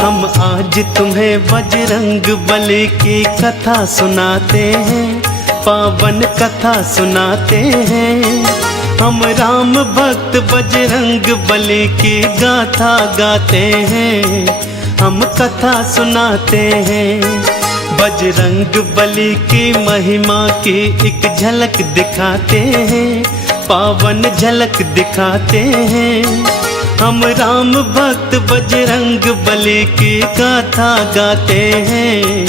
हम आज तुम्हें बजरंग बली की कथा सुनाते हैं, पावन कथा सुनाते हैं। हम राम भक्त बजरंग बली की गाथा गाते हैं, हम कथा सुनाते हैं। बजरंग बली की महिमा की एक झलक दिखाते हैं, पावन झलक दिखाते हैं। हम राम भक्त बजरंग बली की गाथा गाते हैं,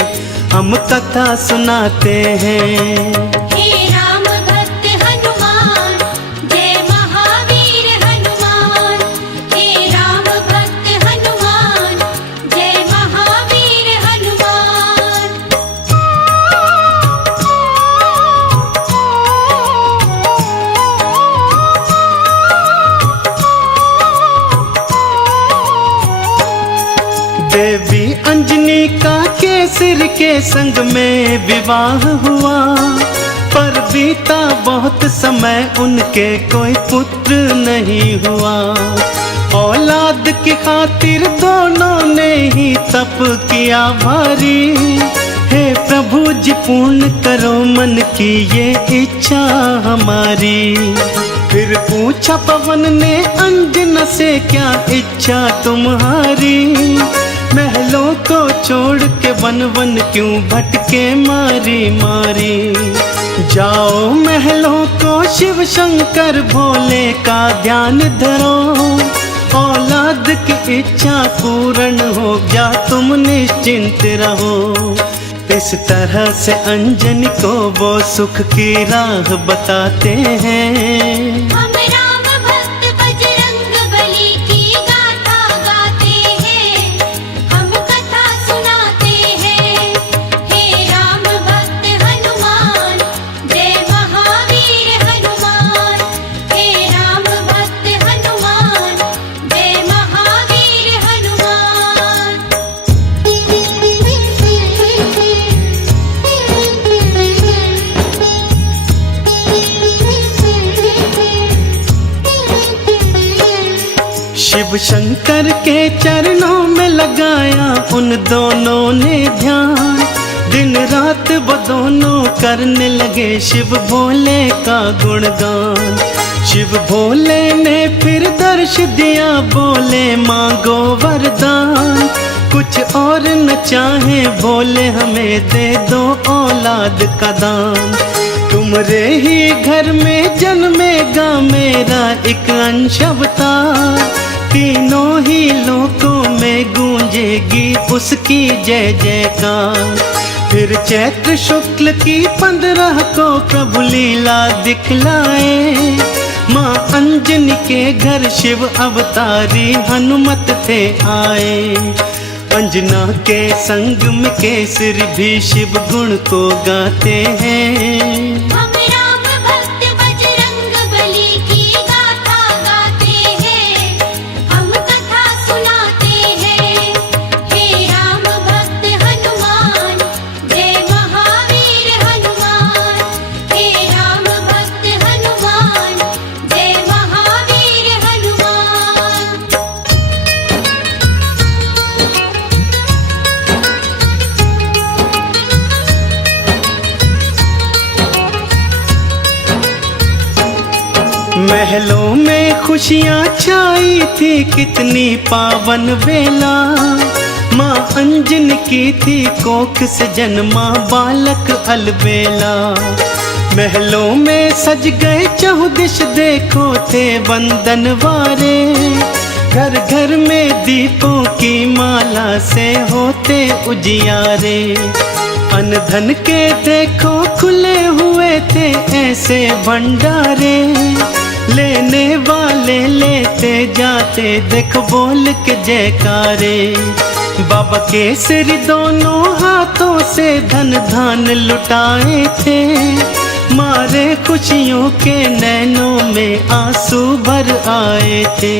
हम कथा सुनाते हैं। हे राम भक्त हनुमान, जय महावीर हनुमान। हे राम भक्त हनुमान, जय महावीर हनुमान। देवी अंजनी का केसर के संग में विवाह हुआ, पर बीता बहुत समय उनके कोई पुत्र नहीं हुआ। औलाद की खातिर दोनों ने ही तप किया भारी। हे प्रभु जी पूर्ण करो मन की ये इच्छा हमारी। फिर पूछा पवन ने अंजना से, क्या इच्छा तुम्हारी? महलों को छोड़ के वन वन क्यों भटके मारी मारी। जाओ महलों को शिव शंकर भोले का ध्यान धरो, औलाद की इच्छा पूर्ण हो गया तुम निश्चिंत रहो। इस तरह से अंजनी को वो सुख की राह बताते हैं। हम राम भक्त बजरंग बली की गाथा गाते हैं, हम कथा सुनाते हैं। हे राम भक्त हनुमान, जय महावीर हनुमान। हे राम भक्त हनुमान, जय महावीर हनुमान। शिव शंकर के चरणों में लगाया उन दोनों ने ध्यान। दिन रात वो दोनों करने लगे शिव भोले का गुणगान। शिव भोले ने फिर दर्श दिया, बोले मांगो वरदान। कुछ और न चाहे भोले हमें दे दो औलाद का दान। तुम्हारे ही घर में जन्मेगा मेरा एक अंश अवतार। तीनों ही लोकों में गूंजेगी उसकी जय जयकार। फिर चैत्र शुक्ल की 15 को प्रभु लीला दिखलाए। माँ अंजनी के घर शिव अवतारी हनुमत थे आए। अंजना के संग में केसरी भी शिव गुण को गाते हैं। हम राम भक्त बजरंग बली की गाथा गाते हैं, हम कथा सुनाते हैं। हे राम भक्त हनुमान, जय महावीर हनुमान। हे राम भक्त हनुमान, जय महावीर हनुमान। महलों में खुशियाँ छाई थी कितनी पावन बेला। माँ अंजनी की थी कोख से जन्मा बालक अलबेला। महलों में सज गए चहुदिश देखो थे बंदन वारे। घर घर में दीपों की माला से होते उजियारे। अन्न धन के देखो खुले हुए थे ऐसे भंडारे। लेने वाले लेते जाते देख बोल के जयकारे। बाबा केसरी दोनों हाथों से धन धान लुटाए थे। मारे खुशियों के नैनों में आंसू भर आए थे।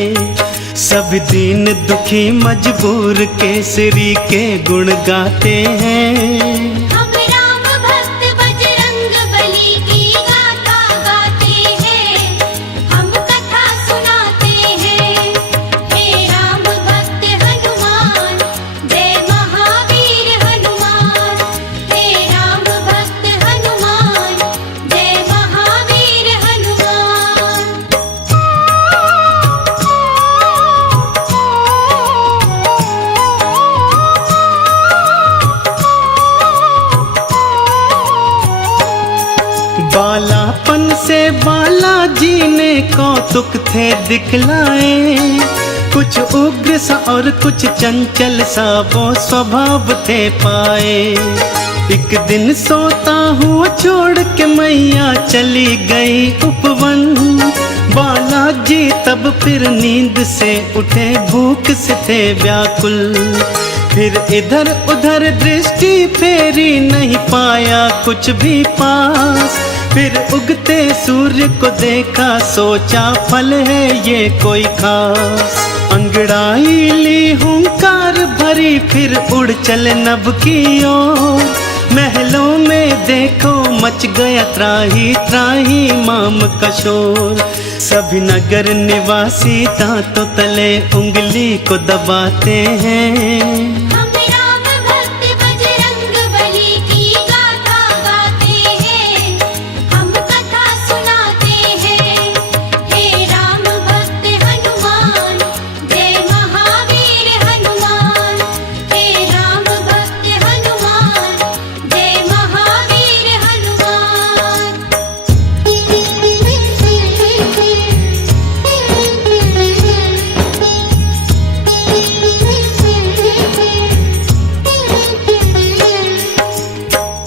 सब दीन दुखी मजबूर केसरी के गुण गाते हैं। हम राम भक्त बजरंग बली की गाथा गाते हैं, हम कथा सुनाते हैं। हे राम भक्त हनुमान, बचपन से बालाजी ने कौतुक थे दिखलाए, कुछ उग्र सा और कुछ चंचल सा वो स्वभाव थे पाए। एक दिन सोता हुआ छोड़ के मैया चली गई उपवन, बालाजी तब फिर नींद से उठे, भूख से थे व्याकुल। फिर इधर उधर दृष्टि फेरी, नहीं पाया कुछ भी पास। फिर उगते सूर्य को देखा, सोचा फल है ये कोई खास। अंगड़ाई ली हुंकार भरी, फिर उड़ चले नभ की ओर। महलों में देखो मच गया त्राही त्राही माम का शोर। सभी नगर निवासी दांतों तले उंगली को दबाते हैं। हम राम भक्त बजरंग बली की गाथा गाते हैं, हम कथा सुनाते हैं। हे राम भक्त हनुमान, जय महावीर हनुमान। हे राम भक्त हनुमान, जय महावीर हनुमान।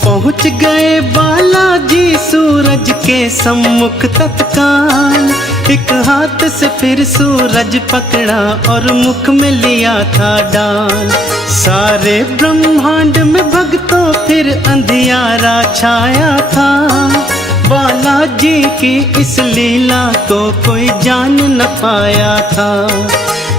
पहुँच गए बालाजी सूरज के सम्मुख तत्काल। एक हाथ से फिर सूरज पकड़ा और मुख में लिया था डाल। सारे ब्रह्मांड में भक्तों फिर अंधियारा छाया था। बालाजी की इस लीला को कोई जान न पाया था।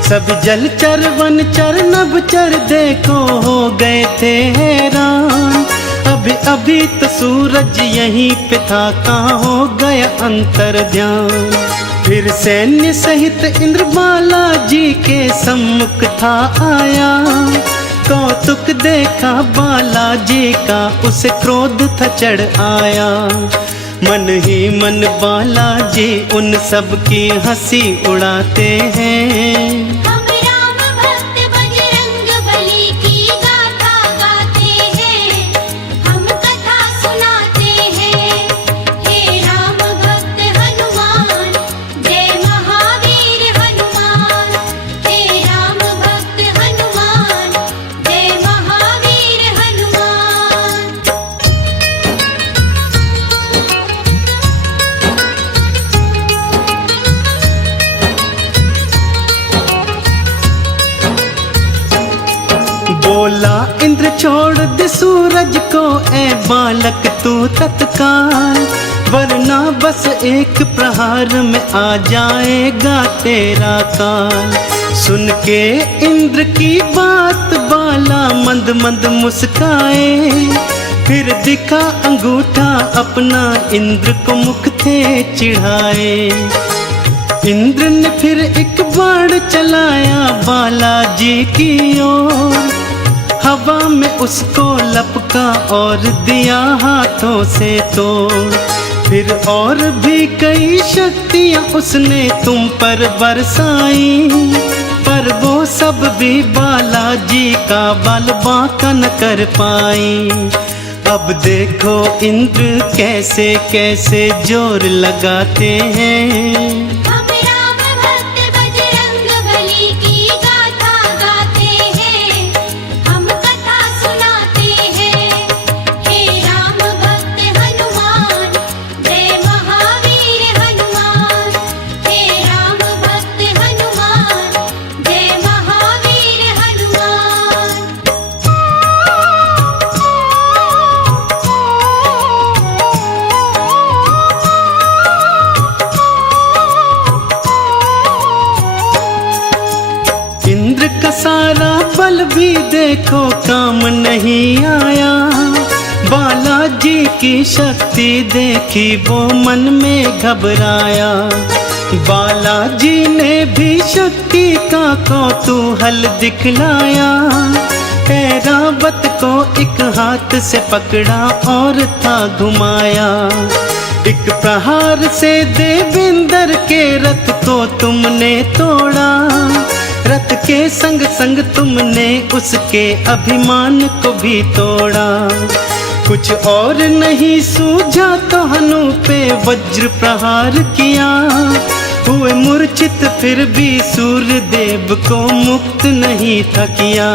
सब जलचर वनचर नभचर देखो हो गए थे हैरान। अभी अभी तो सूरज यहीं पे था, कहाँ हो गया अंतर ध्यान। फिर सैन्य सहित इंद्र बालाजी के सम्मुख था आया। कौतुक देखा बालाजी का, उसे क्रोध था चढ़ आया। मन ही मन बालाजी उन सब की हंसी उड़ाते हैं। हम राम भक्त बजरंग बली की गाथा गाते हैं, हम कथा सुनाते हैं। हे राम भक्त हनुमान, जय महावीर हनुमान। हे राम भक्त हनुमान, जय महावीर हनुमान। बोला इंद्र छोड़ दे सूरज को, ए बालक तू तत्काल। वरना बस एक प्रहार में आ जाएगा तेरा काल। सुन के इंद्र की बात बाला मंद मंद मुस्काए। फिर दिखा अंगूठा अपना, इंद्र को मुख थे चिढ़ाए। इंद्र ने फिर एक बाण चलाया बालाजी की ओर। हवा में उसको लपका और दिया हाथों से तोड़। फिर और भी कई शक्तियां उसने तुम पर बरसाई, पर वो सब भी बालाजी का बल बांका न कर पाई। अब देखो इंद्र कैसे कैसे जोर लगाते हैं। हम राम भक्त बजरंग बली की गाथा गाते हैं, हम कथा सुनाते हैं। हे राम भक्त हनुमान, जय महावीर हनुमान। हे राम भक्त हनुमान, जय महावीर हनुमान। इंद्र का सारा बल भी देखो काम नहीं आया। बालाजी की शक्ति देखी वो मन में घबराया। बालाजी ने भी शक्ति का कौतूहल दिखलाया। ऐरावत को एक हाथ से पकड़ा और था घुमाया। एक प्रहार से देवेंद्र के रथ को तुमने तोड़ा। रथ के संग संग तुमने उसके अभिमान को भी तोड़ा। कुछ और नहीं सूझा तो हनु पे वज्र प्रहार किया। हुए मूर्छित फिर भी सूर्य देव को मुक्त नहीं था किया।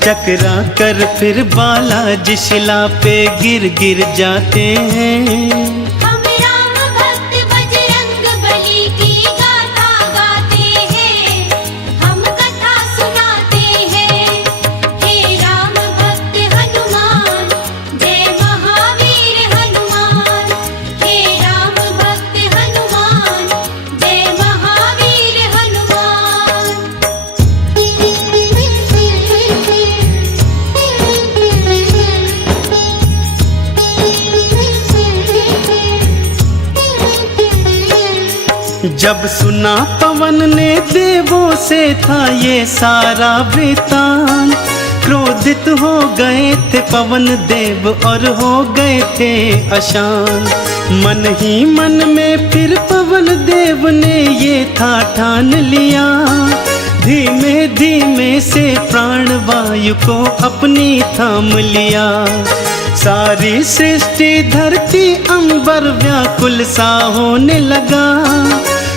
चकरा कर फिर बालाजी शिला पे गिर गिर जाते हैं। हम राम भक्त बजरंग बली की गाथा गाते हैं, हम कथा सुनाते हैं। हे राम भक्त हनुमान, जय महावीर हनुमान। हे राम भक्त हनुमान, जय महावीर हनुमान। जब सुना पवन ने देवों से था ये सारा वृतांत, क्रोधित हो गए थे पवन देव और हो गए थे अशांत। मन ही मन में फिर पवन देव ने ये था ठान लिया, धीमे धीमे से प्राण वायु को अपनी थाम लिया। सारी सृष्टि धरती अंबर व्याकुल सा होने लगा,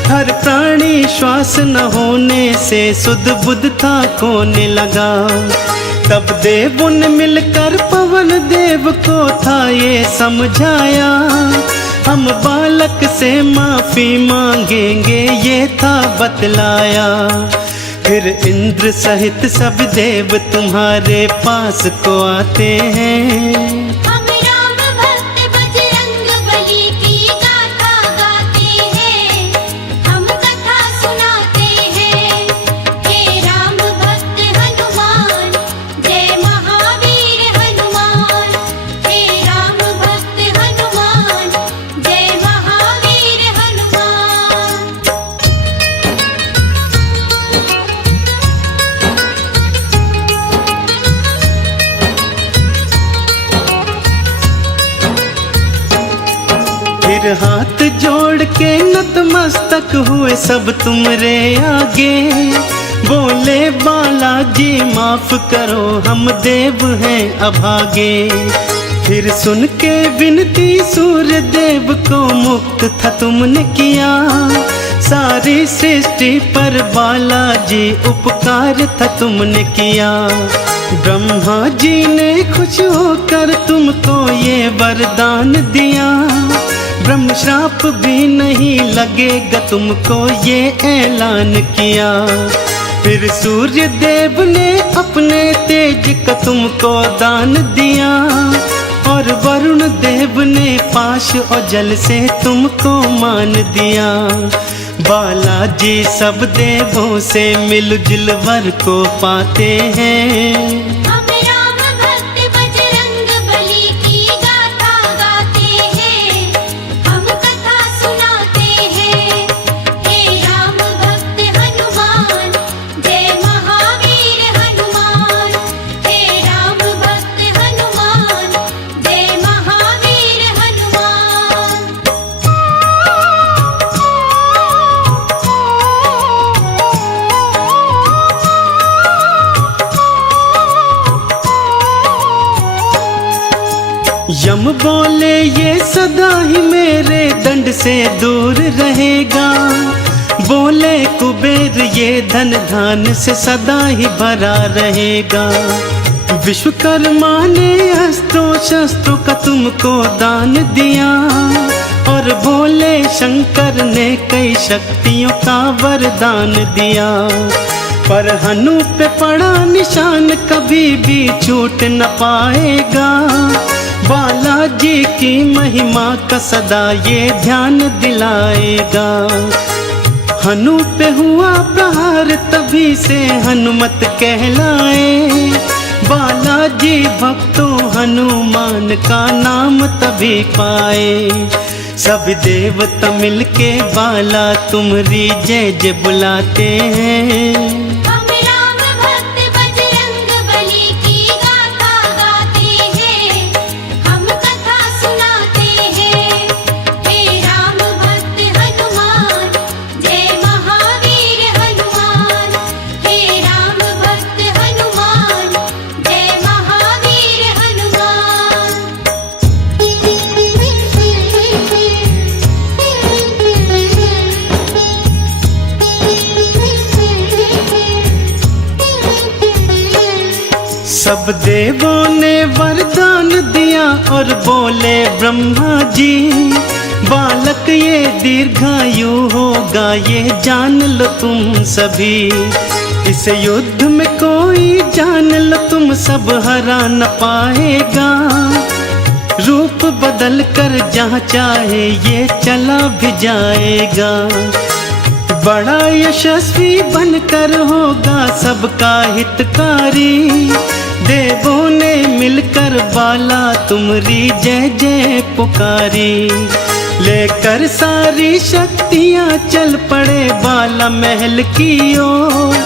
हर प्राणी श्वास न होने से सुध बुध था खोने लगा। तब देवों ने मिलकर पवन देव को था ये समझाया, हम बालक से माफी मांगेंगे ये था बतलाया। फिर इंद्र सहित सब देव तुम्हारे पास को आते हैं। हम राम भक्त बजरंग बली की गाथा गाते हैं, हम कथा सुनाते हैं। हे राम भक्त हनुमान, जय महावीर हनुमान। हे राम भक्त हनुमान, जय महावीर हनुमान। फिर हाथ जोड़ के नतमस्तक हुए सब तुमरे आगे, बोले बालाजी माफ करो हम देव हैं अभागे। फिर सुन के विनती सूर्य देव को मुक्त था तुमने किया, सारी सृष्टि पर बालाजी उपकार था तुमने किया। ब्रह्मा जी ने खुश होकर तुमको ये वरदान दिया, ब्रह्म श्राप भी नहीं लगेगा तुमको ये ऐलान किया। फिर सूर्य देव ने अपने तेज का तुमको दान दिया, और वरुण देव ने पाश और जल से तुमको मान दिया। बालाजी सब देवों से मिलजुल वर को पाते हैं। हम राम भक्त बजरंग बली की गाथा गाते हैं, हम कथा सुनाते हैं। हे राम भक्त हनुमान, जय महावीर हनुमान। हे राम भक्त हनुमान, जय महावीर हनुमान। यम बोले ये सदा ही मेरे दंड से दूर रहेगा, बोले कुबेर ये धन धान से सदा ही भरा रहेगा। विश्वकर्मा ने अस्त्रों शस्त्रों का तुमको दान दिया, और बोले शंकर ने कई शक्तियों का वरदान दिया। पर हनु पे पड़ा निशान कभी भी छूट न पाएगा, बालाजी की महिमा का सदा ये ध्यान दिलाएगा। हनु पे हुआ प्रहार तभी से हनुमत कहलाए, बालाजी भक्तों हनुमान का नाम तभी पाए। सब देवता मिलके बाला तुम्हारी जय जय बुलाते हैं। हम राम भक्त बजरंग बली की गाथा गाते हैं, हम कथा सुनाते हैं। हे राम भक्त हनुमान, जय महावीर हनुमान। हे राम भक्त हनुमान, जय महावीर हनुमान। सब देवों ने वरदान दिया और बोले ब्रह्मा जी, बालक ये दीर्घायु होगा, ये जान लो तुम सभी। इस युद्ध में कोई जान लो तुम सब हरा न पाएगा, रूप बदल कर जहाँ चाहे ये चला भी जाएगा। बड़ा यशस्वी बनकर होगा सबका हितकारी, देवों ने मिलकर बाला तुम्हारी जय जय पुकारी। लेकर सारी शक्तियाँ चल पड़े बाला महल की ओर,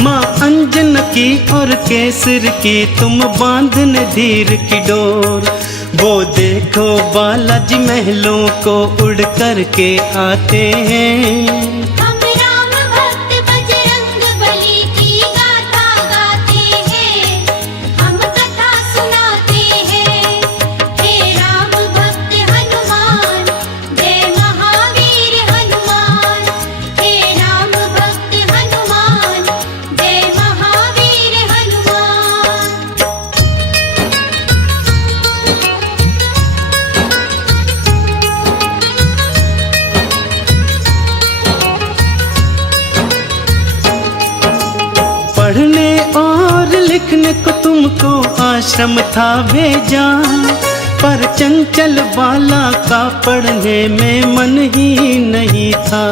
माँ अंजन की और केसर की तुम बांधने धीर की डोर। वो देखो बालाजी महलों को उड़ कर के आते हैं, हम राम भक्त बजरंग बली की गाथा गाते हैं, हम कथा सुनाते हैं। हे राम भक्त हनुमान, जय महावीर हनुमान। हे राम भक्त हनुमान, जय महावीर हनुमान। पढ़ने और लिखने को तुमको आश्रम था भेजा, पर चंचल बाला का पढ़ने में मन ही नहीं था।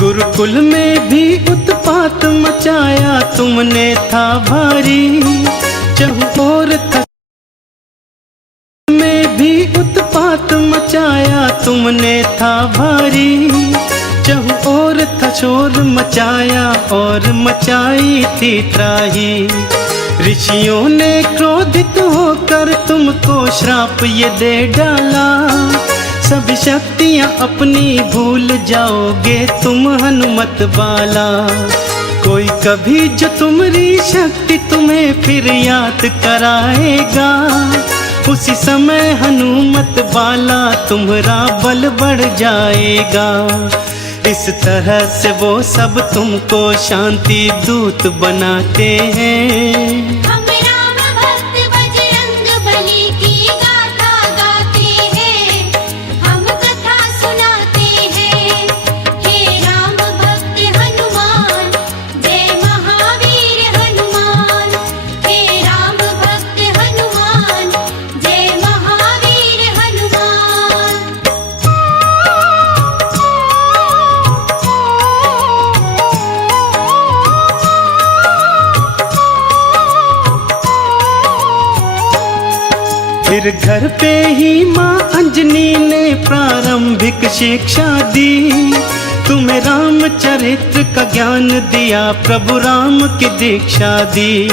गुरुकुल में भी उत्पात मचाया तुमने था भारी, चहुओर था में भी उत्पात मचाया तुमने था भारी। चहुओर था शोर मचाया और मचाई थी त्राही। ऋषियों ने क्रोधित होकर तुमको श्राप ये दे डाला, सब शक्तियाँ अपनी भूल जाओगे तुम हनुमत बाला। कोई कभी जो तुम्हारी शक्ति तुम्हें फिर याद कराएगा, उसी समय हनुमत बाला तुम्हारा बल बढ़ जाएगा। इस तरह से वो सब तुमको शांति दूत बनाते हैं। हम राम भक्त बजरंग बली की गाथा गाते हैं, हम कथा सुनाते हैं। हे राम भक्त हनुमान, जय महावीर हनुमान। हे राम भक्त हनुमान, जय महावीर हनुमान। फिर घर पे ही माँ अंजनी ने प्रारंभिक शिक्षा दी, तुम्हें रामचरित्र का ज्ञान दिया, प्रभु राम की दीक्षा दी।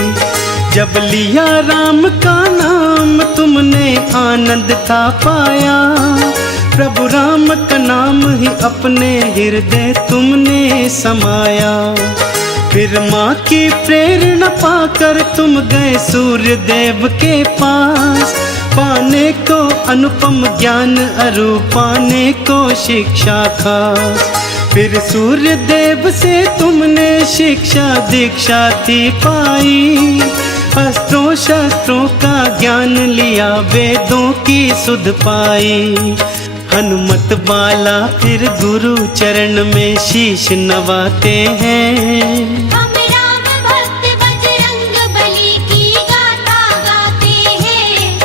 जब लिया राम का नाम तुमने आनंद था पाया, प्रभु राम का नाम ही अपने हृदय तुमने समाया। फिर माँ की प्रेरणा पाकर तुम गए सूर्य देव के पास, पाने को अनुपम ज्ञान अरु पाने को शिक्षा खास। फिर सूर्य देव से तुमने शिक्षा दीक्षा थी पाई, अस्त्रों शस्त्रों का ज्ञान लिया, वेदों की सुध पाई। हनुमत बाला फिर गुरु चरण में शीश नवाते हैं। हम राम भक्त बजरंग बली की गाथा गाते हैं,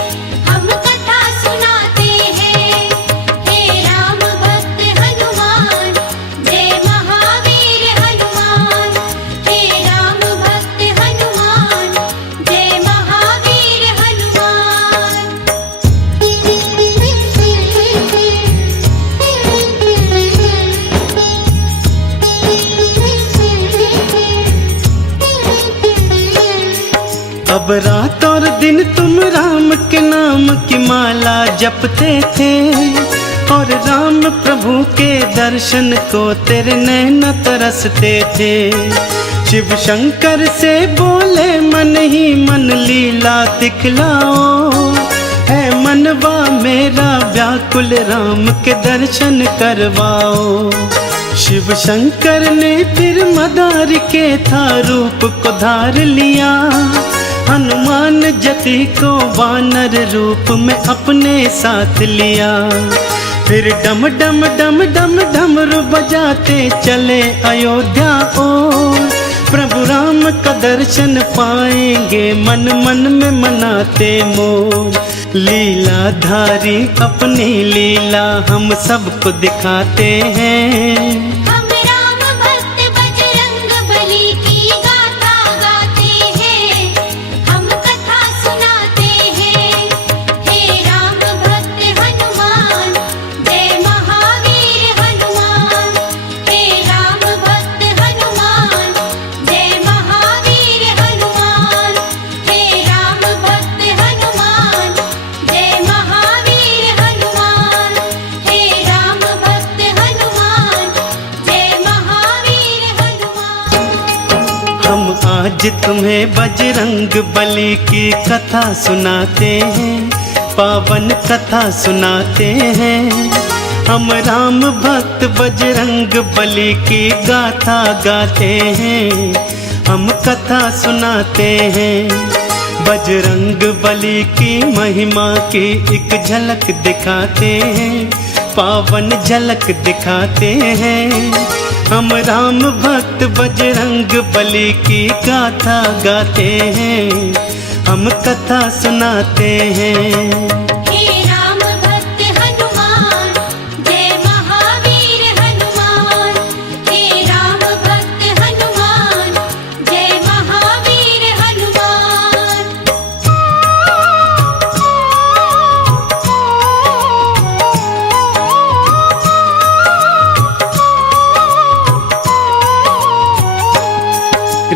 हम कथा सुनाते हैं। हे राम भक्त हनुमान, जय महावीर हनुमान। हे राम भक्त हनुमान, जय महावीर हनुमान। अब रात और दिन तुम राम के नाम की माला जपते थे, और राम प्रभु के दर्शन को तेरे नैन तरसते थे। शिव शंकर से बोले मन ही मन लीला दिखलाओ, है मनवा मेरा व्याकुल राम के दर्शन करवाओ। शिव शंकर ने फिर मदार के था रूप को धार लिया, हनुमान जति को वानर रूप में अपने साथ लिया। फिर डम डम डम डम डमरू बजाते चले अयोध्या ओर। प्रभु राम का दर्शन पाएंगे मन मन में मनाते मोर। लीलाधारी अपनी लीला हम सबको दिखाते हैं। हम राम भक्त बजरंग बली की गाथा गाते हैं, हम कथा सुनाते हैं। हे राम भक्त हनुमान, जय महावीर हनुमान। हे राम भक्त हनुमान, जय महावीर हनुमान। हे राम भक्त हनुमान, जय महावीर हनुमान। हे राम भक्त हनुमान, जय महावीर हनुमान। हम आज तुम्हें बजरंग बली की कथा सुनाते हैं, पावन कथा सुनाते हैं। हम राम भक्त बजरंग बली की गाथा गाते हैं, हम कथा सुनाते हैं। बजरंग बली की महिमा की एक झलक दिखाते हैं, पावन झलक दिखाते हैं। हम राम भक्त बजरंग बली की गाथा गाते हैं, हम कथा सुनाते हैं। हे राम भक्त हनुमान, जय महावीर हनुमान। हे राम भक्त हनुमान, जय महावीर हनुमान।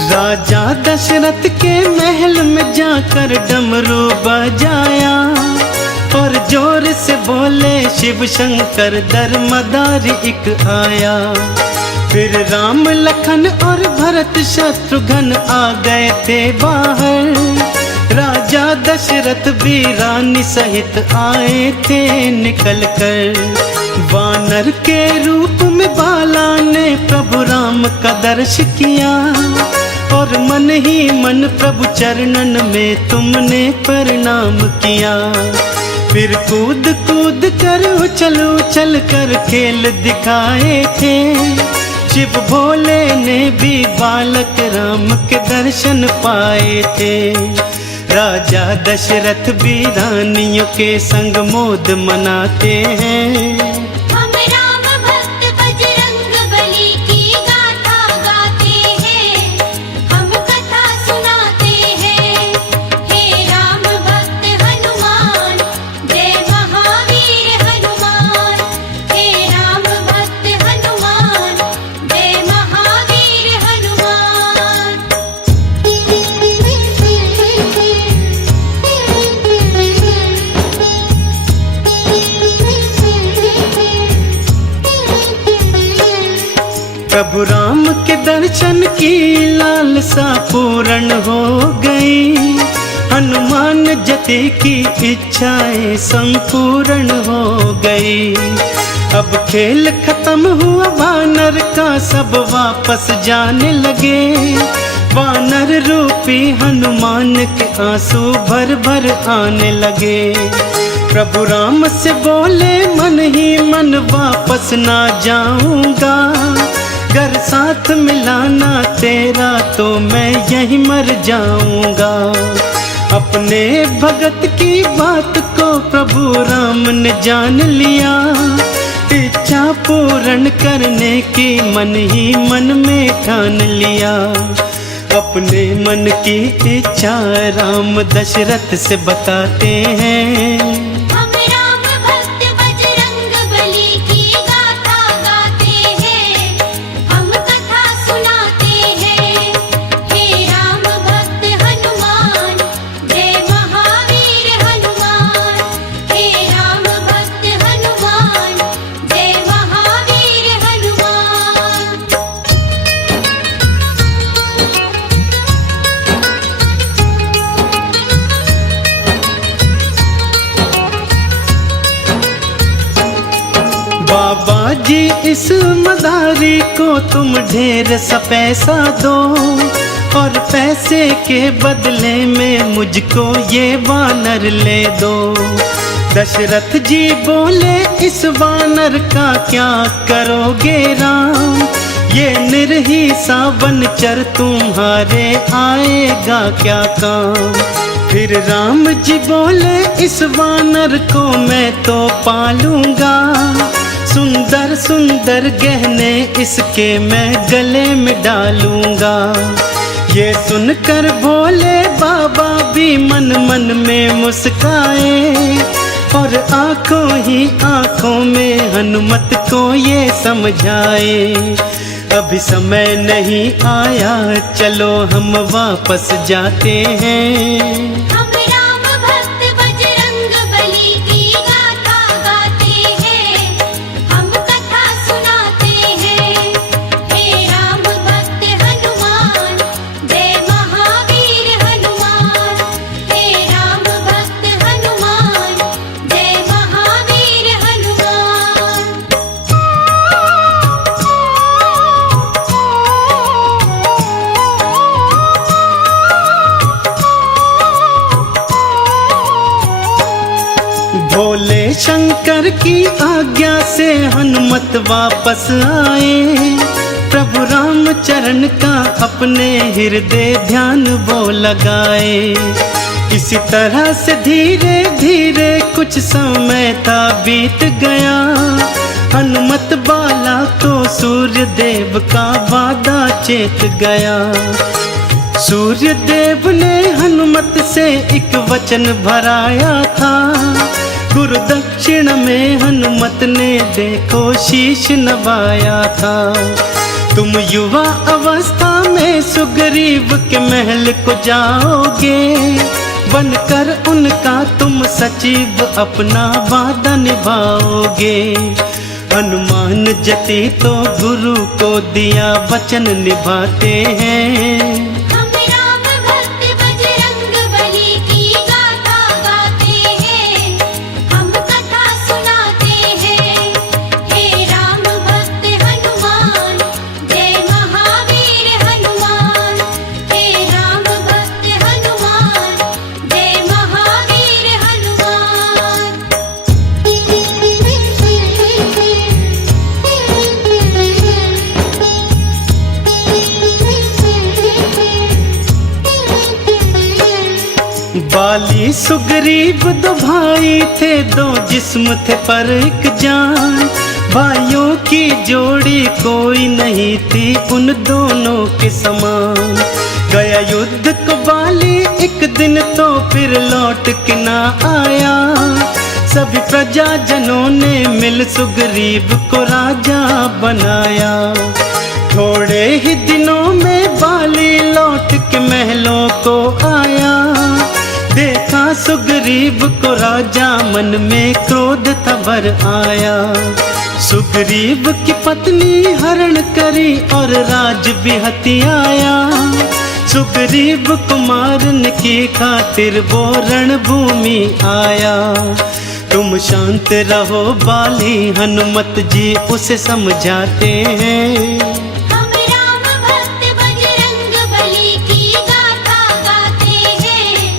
राजा दशरथ के महल में जाकर डमरू बजाया और जोर से बोले शिव शंकर दरमदार एक आया। फिर राम लखन और भरत शत्रुघ्न आ गए थे बाहर। राजा दशरथ भी रानी सहित आए थे निकल कर। वानर के रूप में बाला ने प्रभु राम का दर्श किया और मन ही मन प्रभु चरणन में तुमने प्रणाम किया। फिर कूद कूद कर उछल उछल कर खेल दिखाए थे। शिव भोले ने भी बालक राम के दर्शन पाए थे। राजा दशरथ भी रानियों के संग मोद मनाते हैं। हम राम भक्त बजरंग बली की गाथा गाते हैं, हम कथा सुनाते हैं। हे राम भक्त हनुमान, जय महावीर हनुमान। हे राम भक्त हनुमान, जय महावीर हनुमान। प्रभु राम के दर्शन की लालसा पूर्ण हो गई। हनुमान जति की इच्छाएं संपूर्ण हो गई। अब खेल खत्म हुआ वानर का, सब वापस जाने लगे। वानर रूपी हनुमान के आंसू भर भर आने लगे। प्रभु राम से बोले मन ही मन वापस ना जाऊंगा। घर साथ मिलाना तेरा तो मैं यहीं मर जाऊंगा। अपने भगत की बात को प्रभु राम ने जान लिया। इच्छा पूर्ण करने की मन ही मन में ठान लिया। अपने मन की इच्छा राम दशरथ से बताते हैं। हम राम भक्त बजरंग बली की गाथा गाते हैं, हम कथा सुनाते हैं। हे राम भक्त हनुमान, जय महावीर हनुमान। हे राम भक्त हनुमान, जय महावीर हनुमान। बाबा जी इस मदारी को तुम ढेर सा पैसा दो। और पैसे के बदले में मुझको ये वानर ले दो। दशरथ जी बोले इस वानर का क्या करोगे राम, ये निर्ही सा बनचर तुम्हारे आएगा क्या काम। फिर राम जी बोले इस वानर को मैं तो पालूंगा, सुंदर सुंदर गहने इसके मैं गले में डालूंगा। ये सुनकर भोले बाबा भी मन मन में मुस्काए, और आंखों ही आंखों में हनुमत को ये समझाए। अभी समय नहीं आया, चलो हम वापस जाते हैं। हम राम भक्त बजरंग बली की गाथा गाते हैं, हम कथा सुनाते हैं। हे राम भक्त हनुमान, जय महावीर हनुमान। हे राम भक्त हनुमान, जय महावीर हनुमान। भोले शंकर की आज्ञा से हनुमत वापस आए, प्रभु राम चरण का अपने हृदय ध्यान वो लगाए। इसी तरह से धीरे धीरे कुछ समय था बीत गया, हनुमत बाला को सूर्य देव का वादा चेत गया। सूर्य देव ने हनुमत से एक वचन भराया था, गुरु दक्षिण में हनुमत ने देखो शीश नवाया था। तुम युवा अवस्था में सुग्रीव के महल को जाओगे, बनकर उनका तुम सचिव अपना वादा निभाओगे। हनुमान जति तो गुरु को दिया वचन निभाते हैं। हम राम भक्त बजरंग बली की गाथा गाते हैं, हम कथा सुनाते हैं। हे राम भक्त हनुमान, जय महावीर हनुमान। हे राम भक्त हनुमान, जय महावीर हनुमान। बाली सुग्रीव दो भाई थे, दो जिस्म थे पर एक जान। भाइयों की जोड़ी कोई नहीं थी उन दोनों के समान। गया युद्ध को बाली एक दिन तो फिर लौट के ना आया, सभी प्रजाजनों ने मिल सुग्रीव को राजा बनाया। थोड़े ही दिनों में बाली लौट के महलों को आया, देखा सुग्रीव को राजा मन में क्रोध था भर आया। सुग्रीव की पत्नी हरण करी और राज भी हथियाया, सुग्रीव को मारने की खातिर वो रणभूमि आया। तुम शांत रहो बाली, हनुमत जी उसे समझाते हैं। हम राम भक्त बजरंग बली की गाथा गाते हैं,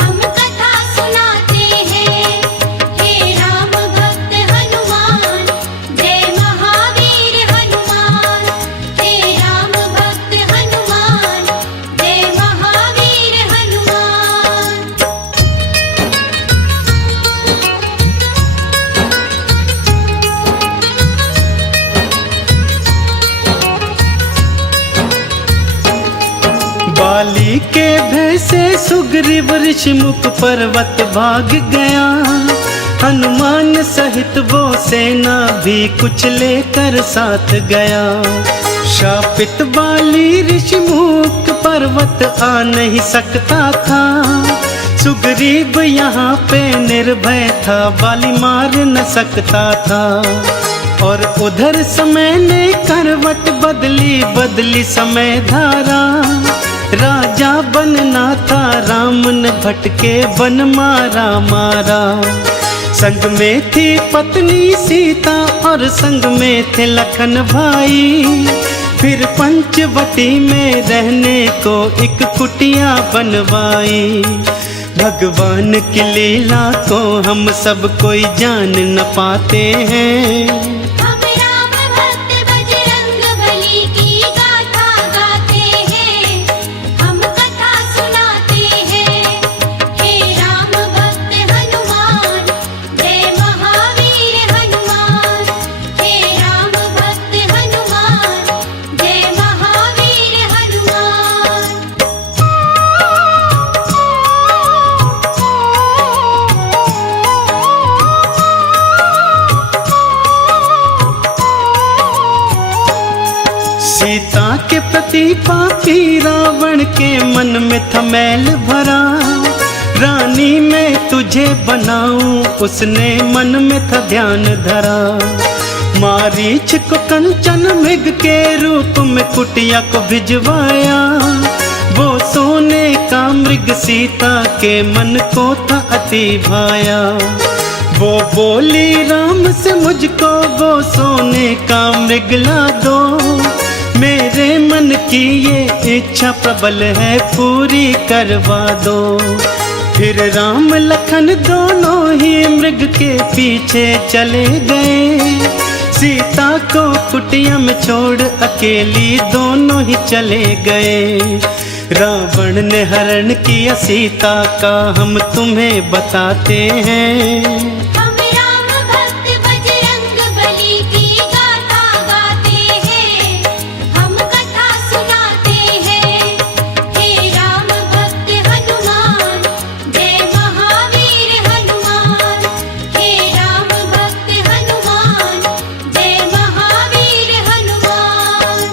हम कथा सुनाते हैं। हे राम भक्त हनुमान, जय महावीर हनुमान। हे राम भक्त हनुमान, जय महावीर हनुमान। बाली के भय से सुग्रीव ऋषिमुख पर्वत भाग गया, हनुमान सहित वो सेना भी कुछ लेकर साथ गया। शापित बाली ऋषिमुख पर्वत आ नहीं सकता था, सुग्रीव यहाँ पे निर्भय था, बाली मार न सकता था। और उधर समय ने करवट बदली बदली समय धारा, राजा बनना था राम ने भटके वन मारा मारा। संग में थी पत्नी सीता और संग में थे लखन भाई, फिर पंचवटी में रहने को एक कुटिया बनवाई। भगवान की लीला को हम सब कोई जान न पाते हैं। हम राम भक्त बजरंग बली की गाथा गाते हैं, हम कथा सुनाते हैं। हे राम भक्त हनुमान, जय महावीर हनुमान। हे राम भक्त हनुमान, जय महावीर हनुमान। सीता के प्रति पापी रावण के मन में था मैल भरा। रानी मैं तुझे बनाऊं उसने मन में था ध्यान धरा। मारीच को कंचन मृग के रूप में कुटिया को भिजवाया। वो सोने का मृग सीता के मन को था अति भाया। वो बोली राम से मुझको वो सोने का मृग ला दो। मेरे मन की ये इच्छा प्रबल है पूरी करवा दो। फिर राम लखन दोनों ही मृग के पीछे चले गए। सीता को कुटिया में छोड़ अकेली दोनों ही चले गए। रावण ने हरण किया सीता का हम तुम्हें बताते हैं। हम राम भक्त बजरंग बली की गाथा गाते हैं, हम कथा सुनाते हैं। हे राम भक्त हनुमान, जय महावीर हनुमान। हे राम भक्त हनुमान, जय महावीर हनुमान।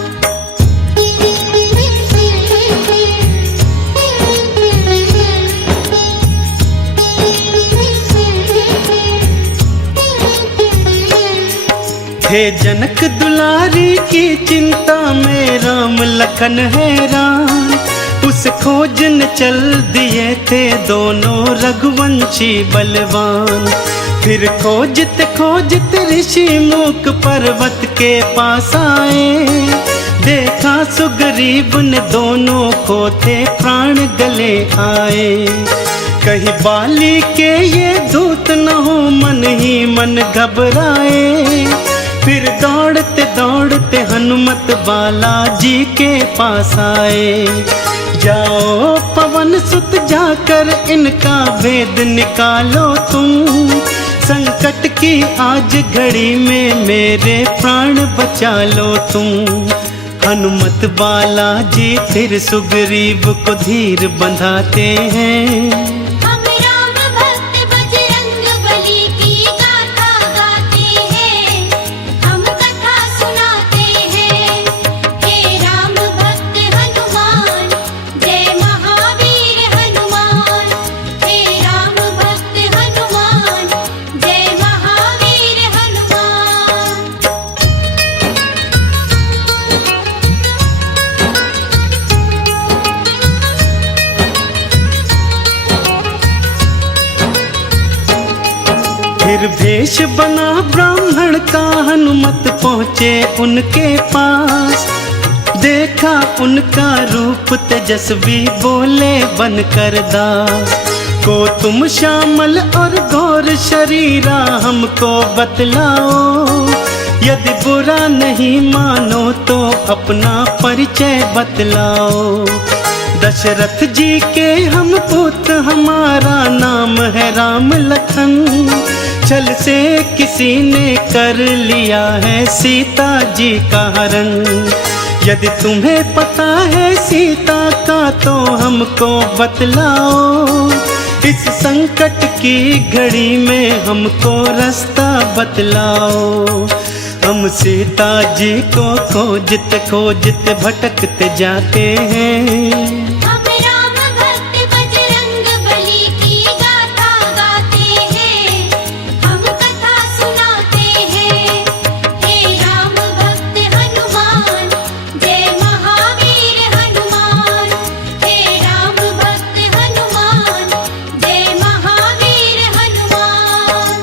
हे जनक दुलारी की चिंता में राम लखन हैरान। उस खोज न चल दिए थे दोनों रघुवंशी बलवान। फिर खोजते खोजते ऋषि मूक पर्वत के पास आए। देखा सुग्रीव ने दोनों को थे प्राण गले आए। कहीं बाली के ये दूत न हो मन ही मन घबराए। फिर दौड़ते दौड़ते हनुमत बालाजी के पास आए। जाओ पवन सुत जाकर इनका भेद निकालो तुम। संकट की आज घड़ी में मेरे प्राण बचा लो तुम। हनुमत बालाजी फिर सुग्रीव को धीर बंधाते हैं। हम राम भक्त बजरंग बली की गाथा गाते हैं, हम कथा सुनाते हैं। हे राम भक्त हनुमान, जय महावीर हनुमान। हे राम भक्त हनुमान, जय महावीर हनुमान। फिर भेष बना ब्राह्मण का हनुमत पहुँचे उनके पास। देखा उनका रूप तेजस्वी बोले बनकर दास। को तुम श्यामल और गौर शरीरा हमको बतलाओ। यदि बुरा नहीं मानो तो अपना परिचय बतलाओ। दशरथ जी के हम पुत्र हमारा नाम है राम लखन। छल से किसी ने कर लिया है सीता जी का हरण। यदि तुम्हें पता है सीता का तो हमको बतलाओ। इस संकट की घड़ी में हमको रास्ता बतलाओ। हम सीता जी को खोजते खोजते भटकते जाते हैं। हम राम भक्त बजरंग बली की गाथा गाते हैं, हम कथा सुनाते हैं। हे राम भक्त हनुमान, जय महावीर हनुमान। हे राम भक्त हनुमान, जय महावीर हनुमान।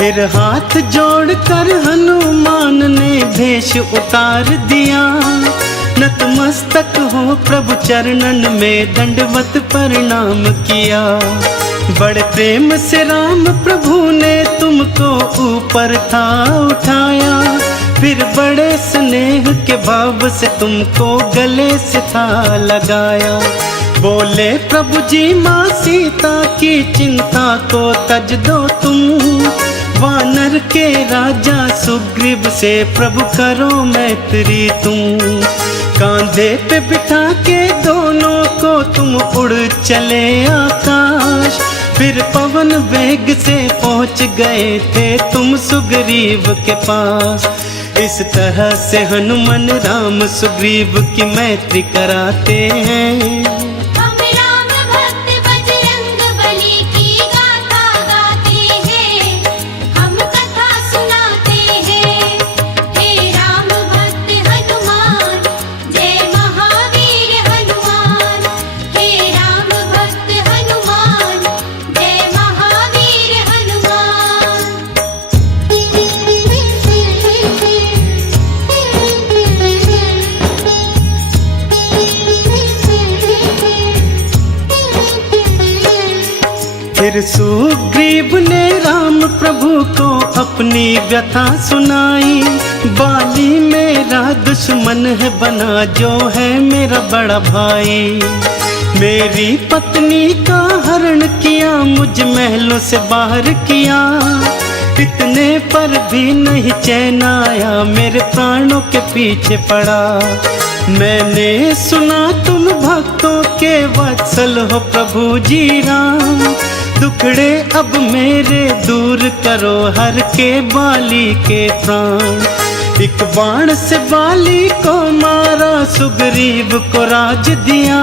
फिर हाथ जोड़कर हनुमान ने भेष उतार दिया। नतमस्तक हो प्रभु चरणन में दंडवत प्रणाम किया। बड़े प्रेम से राम प्रभु ने तुमको ऊपर था उठाया। फिर बड़े स्नेह के भाव से तुमको गले से था लगाया। बोले प्रभु जी माँ सीता की चिंता को तज दो तुम। वानर के राजा सुग्रीव से प्रभु करो मैत्री तुम। कांधे पे बिठा के दोनों को तुम उड़ चले आकाश। फिर पवन वेग से पहुंच गए थे तुम सुग्रीव के पास। इस तरह से हनुमान राम सुग्रीव की मैत्री कराते हैं। हम राम भक्त बजरंग बली की गाथा गाते हैं। हम कथा सुनाते हैं। हे राम भक्त हनुमान जय महावीर हनुमान। हे राम भक्त हनुमान जय महावीर हनुमान। फिर सुग्रीव ने राम प्रभु को अपनी व्यथा सुनाई। बाली मेरा दुश्मन है बना जो है मेरा बड़ा भाई। मेरी पत्नी का हरण किया मुझ महलों से बाहर किया। इतने पर भी नहीं चैन आया मेरे प्राणों के पीछे पड़ा। मैंने सुना तुम भक्तों के वत्सल हो प्रभु जी राम। दुखड़े अब मेरे दूर करो हर के बाली के प्राण। एक बाण से बाली को मारा सुग्रीव को राज दिया।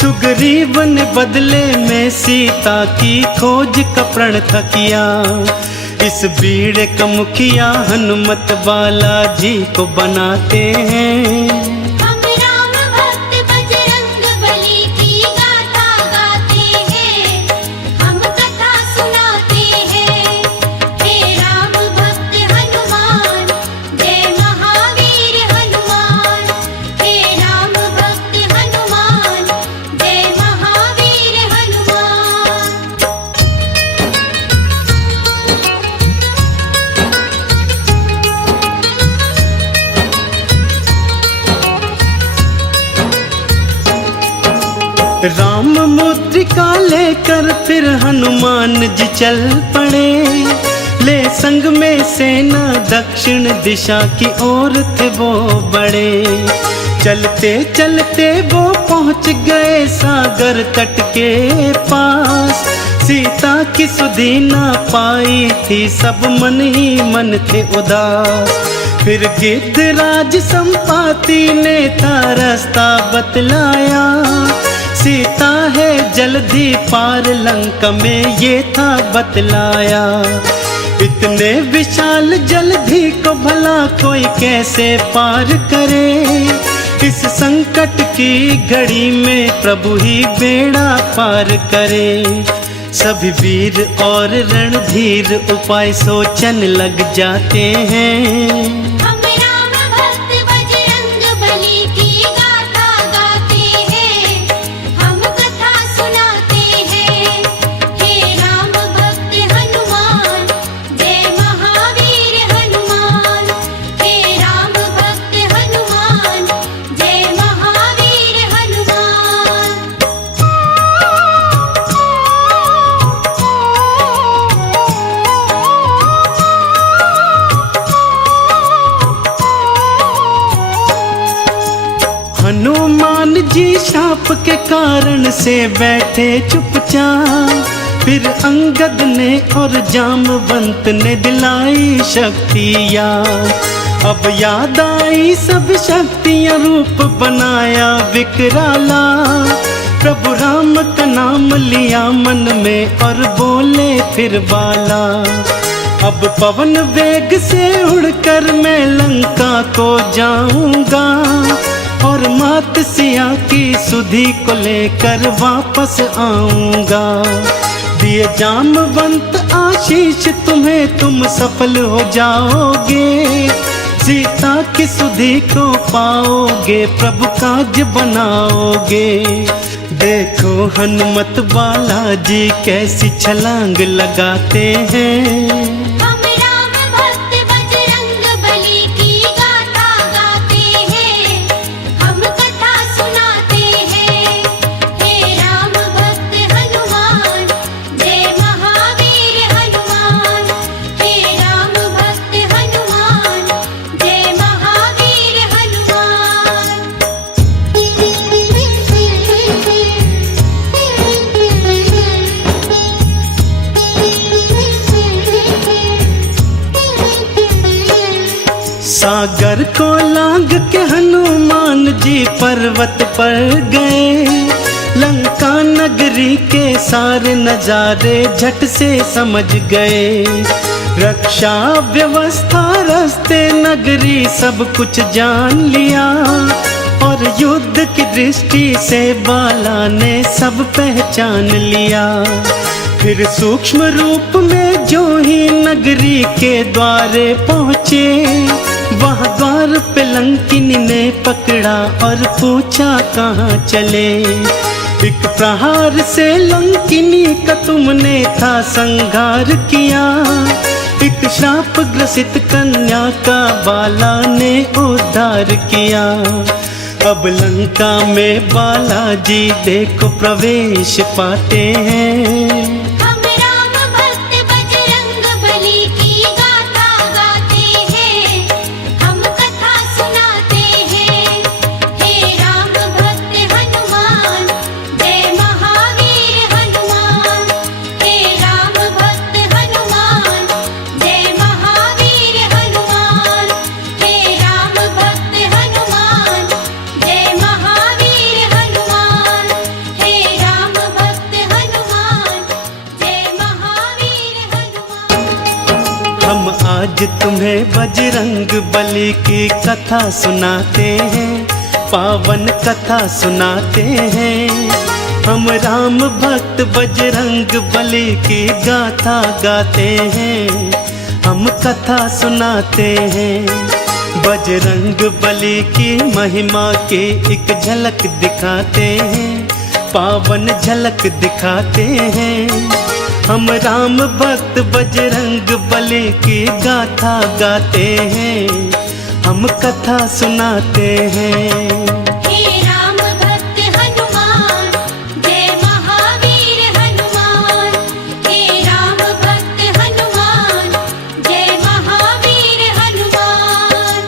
सुग्रीव ने बदले में सीता की खोज का प्रण था किया। इस बीड़े का मुखिया हनुमत बाला जी को बनाते हैं। हम राम भक्त बजरंग बली की गाथा गाते हैं। हम कथा सुनाते हैं। हे राम भक्त हनुमान जय महावीर हनुमान। हे राम भक्त हनुमान जय महावीर हनुमान। राम मुद्रिका लेकर फिर हनुमान जी चल पड़े। ले संग में सेना दक्षिण दिशा की ओर थे वो बड़े। चलते चलते वो पहुंच गए सागर तट के पास। सीता की सुधि ना पाई थी सब मन ही मन थे उदास। फिर गिद्धराज संपाति ने था रास्ता बतलाया। सीता है जल्दी पार लंका में ये था बतलाया। इतने विशाल जलधि को भला कोई कैसे पार करे। इस संकट की घड़ी में प्रभु ही बेड़ा पार करे। सभी वीर और रणधीर उपाय सोचन लग जाते हैं। हम राम भक्त बजरंग बली की गाथा गाते हैं। हम कथा सुनाते हैं। हे राम भक्त हनुमान जय महावीर हनुमान। हे राम भक्त हनुमान जय महावीर हनुमान। हनुमान जी शाप के कारण से बैठे चुपचाप। फिर अंगद ने और जामवंत ने दिलाई शक्तियाँ। अब याद आई सब शक्तियाँ रूप बनाया विकराला। प्रभु राम का नाम लिया मन में और बोले फिर बाला। अब पवन वेग से उड़कर मैं लंका को जाऊंगा। और मात सिया की सुधि को लेकर वापस आऊंगा। दिए जामवंत आशीष तुम्हें, तुम सफल हो जाओगे। सीता की सुधि को पाओगे, प्रभु काज बनाओगे। देखो हनुमत बालाजी कैसी छलांग लगाते हैं। हम राम भक्त बजरंग बली की गाथा गाते हैं, हम कथा सुनाते हैं। हे राम भक्त हनुमान, जय महावीर हनुमान। हे राम भक्त हनुमान, जय महावीर हनुमान। सागर को लांग के हनुमान जी पर्वत पर गए। लंका नगरी के सारे नजारे झट से समझ गए। रक्षा व्यवस्था रास्ते नगरी सब कुछ जान लिया। और युद्ध की दृष्टि से बाला ने सब पहचान लिया। फिर सूक्ष्म रूप में जो ही नगरी के द्वारे पहुँचे, वहाँ द्वार पे लंकिनी ने पकड़ा और पूछा कहाँ चले। एक प्रहार से लंकिनी का तुमने था संहार किया। एक श्राप ग्रसित कन्या का बाला ने उद्धार किया। अब लंका में बालाजी देखो प्रवेश पाते हैं। हम राम भक्त बजरंग बली की गाथा गाते हैं, हम कथा सुनाते हैं। हे राम भक्त हनुमान, जय महावीर हनुमान। हे राम भक्त हनुमान, जय महावीर हनुमान। हे राम भक्त हनुमान, जय महावीर हनुमान। हे राम भक्त हनुमान, जय महावीर हनुमान। हम आज तुम्हें बजरंग बली की कथा सुनाते हैं, पावन कथा सुनाते हैं। हम राम भक्त बजरंग बली की गाथा गाते हैं, हम कथा सुनाते हैं। बजरंग बली की महिमा की एक झलक दिखाते हैं, पावन झलक दिखाते हैं। हम राम भक्त बजरंग बली की गाथा गाते हैं, हम कथा सुनाते हैं। हे राम भक्त हनुमान, जय महावीर हनुमान। हे राम भक्त हनुमान, जय महावीर हनुमान।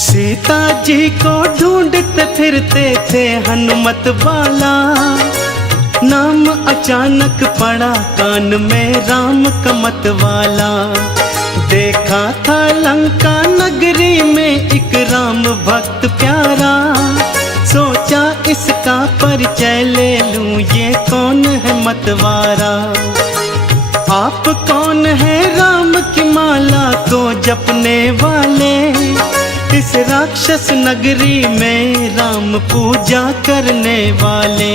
सीता जी को ढूंढते फिरते थे हनुमत बाला। नाम अचानक पड़ा कान में राम का मत वाला। देखा था लंका नगरी में एक राम भक्त प्यारा। सोचा इसका परिचय ले लूं, ये कौन है मतवारा। आप कौन है राम की माला को जपने वाले। इस राक्षस नगरी में राम पूजा करने वाले।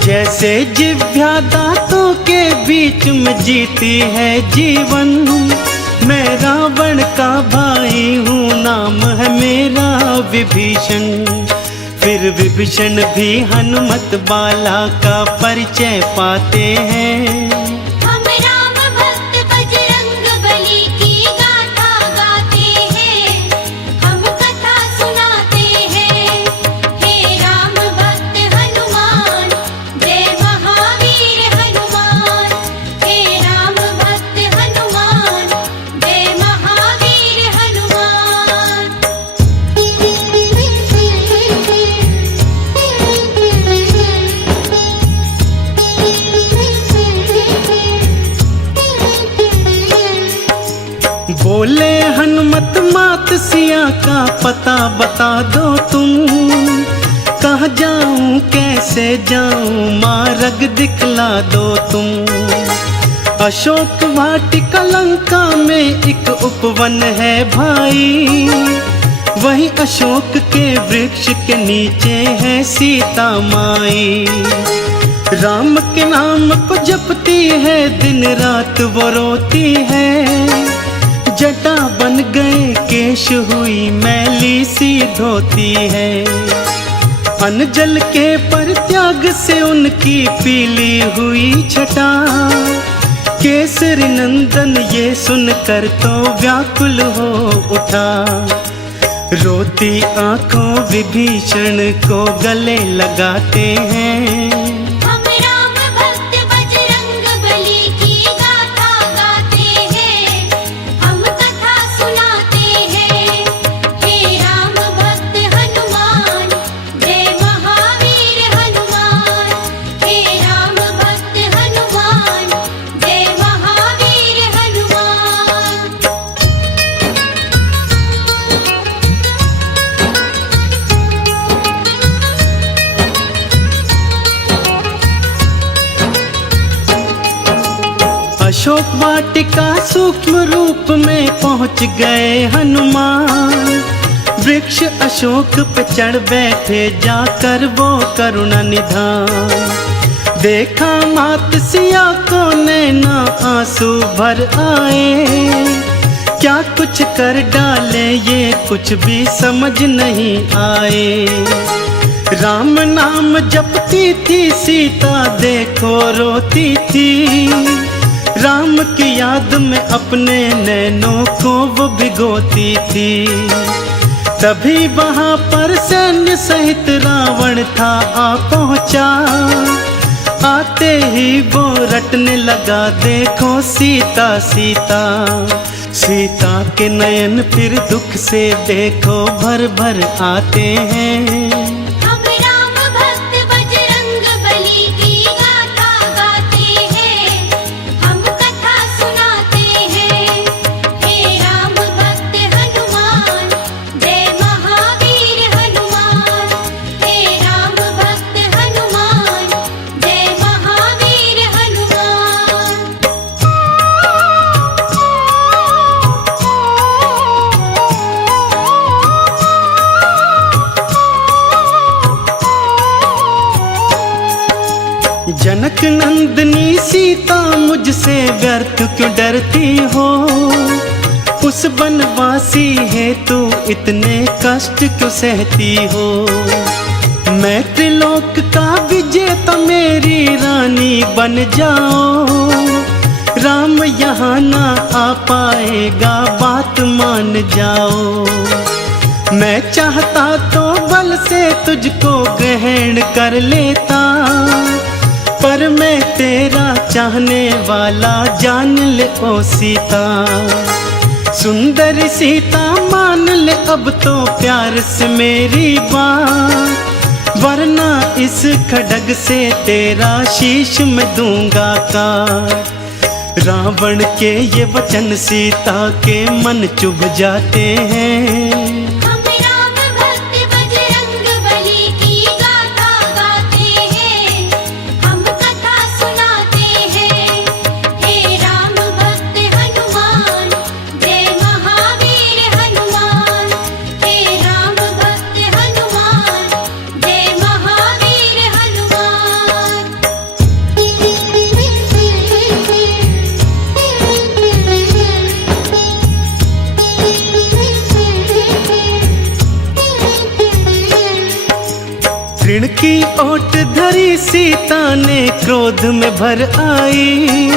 जैसे जिव्या दांतों के बीच में जीती है जीवन। मैं रावण का भाई हूँ, नाम है मेरा विभीषण। फिर विभीषण भी हनुमत बाला का परिचय पाते हैं। हम राम भक्त बजरंग बली की गाथा गाते हैं, हम कथा सुनाते हैं। हे राम भक्त हनुमान, जय महावीर हनुमान। हे राम भक्त हनुमान, जय महावीर हनुमान। बोले हनुमत मात सिया का पता बता दो तुम। कहाँ जाऊं कैसे जाऊं मार्ग दिखला दो तुम। अशोक वाटिका लंका में एक उपवन है भाई, वही अशोक के वृक्ष के नीचे है सीता माई। राम के नाम को जपती है, दिन रात वो रोती है। जटा बन गए केश हुई मैली सी धोती है। अनजल के परित्याग से उनकी पीली हुई छटा। केसरी नंदन ये सुनकर तो व्याकुल हो उठा। रोती आंखों विभीषण को गले लगाते हैं। हम राम भक्त बजरंग बली की गाथा गाते हैं, हम कथा सुनाते हैं। हे राम भक्त हनुमान, जय महावीर हनुमान। हे राम भक्त हनुमान, जय महावीर हनुमान। अशोक वाटिका सूक्ष्म रूप में पहुंच गए हनुमान। वृक्ष अशोक पे चढ़ बैठे, जाकर वो करुणा निधान। देखा मात सिया को नैना आंसू भर आए। क्या कुछ कर डाले ये कुछ भी समझ नहीं आए। राम नाम जपती थी सीता, देखो रोती थी। राम की याद में अपने नैनों को वो भिगोती थी। तभी वहां पर सैन्य सहित रावण था आ पहुंचा। आते ही वो रटने लगा, देखो सीता सीता। सीता के नयन फिर दुख से देखो भर भर आते हैं। हम राम भक्त बजरंग बली की गाथा गाते हैं, हम कथा सुनाते हैं। हे राम भक्त हनुमान, जय महावीर हनुमान। हे राम भक्त हनुमान, जय महावीर हनुमान। जनक नंदनी सीता, मुझसे व्यर्थ क्यों डरती हो। उस बनवासी है तू इतने कष्ट क्यों सहती हो। मैं त्रिलोक का विजेता, मेरी रानी बन जाओ। राम यहाँ ना आ पाएगा, बात मान जाओ। मैं चाहता तो बल से तुझको ग्रहण कर लेता, पर मैं तेरा चाहने वाला जान ले ओ सीता। सुंदर सीता मान ले अब तो प्यार से मेरी बात, वरना इस खड्ग से तेरा शीश मैं दूंगा काट। रावण के ये वचन सीता के मन चुभ जाते हैं। हम राम भक्त बजरंग बली की गाथा गाते हैं, हम कथा सुनाते हैं। हे राम भक्त हनुमान, जय महावीर हनुमान। हे राम भक्त हनुमान, जय महावीर हनुमान। ऋण की ओट धरी सीता ने क्रोध में भर आई।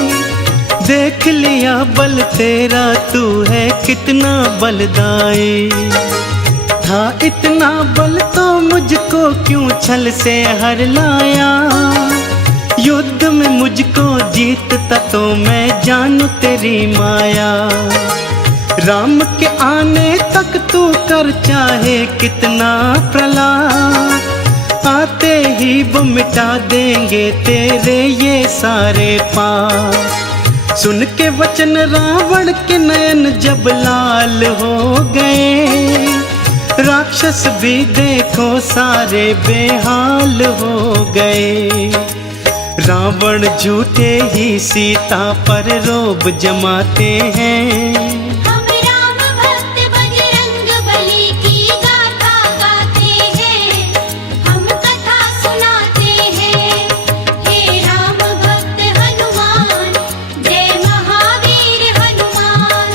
देख लिया बल तेरा, तू है कितना बलदाई। था इतना बल तो मुझको क्यों छल से हर लाया। युद्ध में मुझको जीतता तो मैं जानू तेरी माया। राम के आने तक तू कर चाहे कितना प्रलाप, आते ही वो मिटा देंगे तेरे ये सारे पाप। सुन के वचन रावण के नयन जब लाल हो गए। राक्षस भी देखो सारे बेहाल हो गए। रावण झूठे ही सीता पर रोब जमाते हैं। हम राम भक्त बजरंग बली की गाथा गाते हैं, हम कथा सुनाते हैं। हे राम भक्त हनुमान, जय महावीर हनुमान।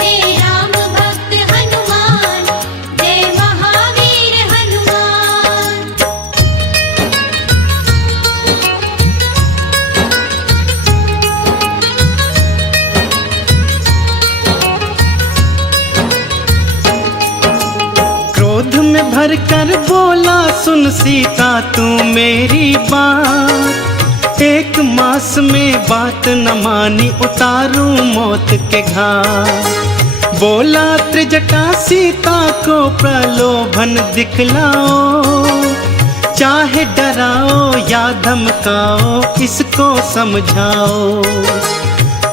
हे राम भक्त हनुमान, जय महावीर हनुमान। क्रोध में भर कर बोला सुन सीता तू मेरी बात, एक मास में बात न मानी उतारूं मौत के घाट। बोला त्रिजटा सीता को प्रलोभन दिखलाओ, चाहे डराओ या धमकाओ इसको समझाओ।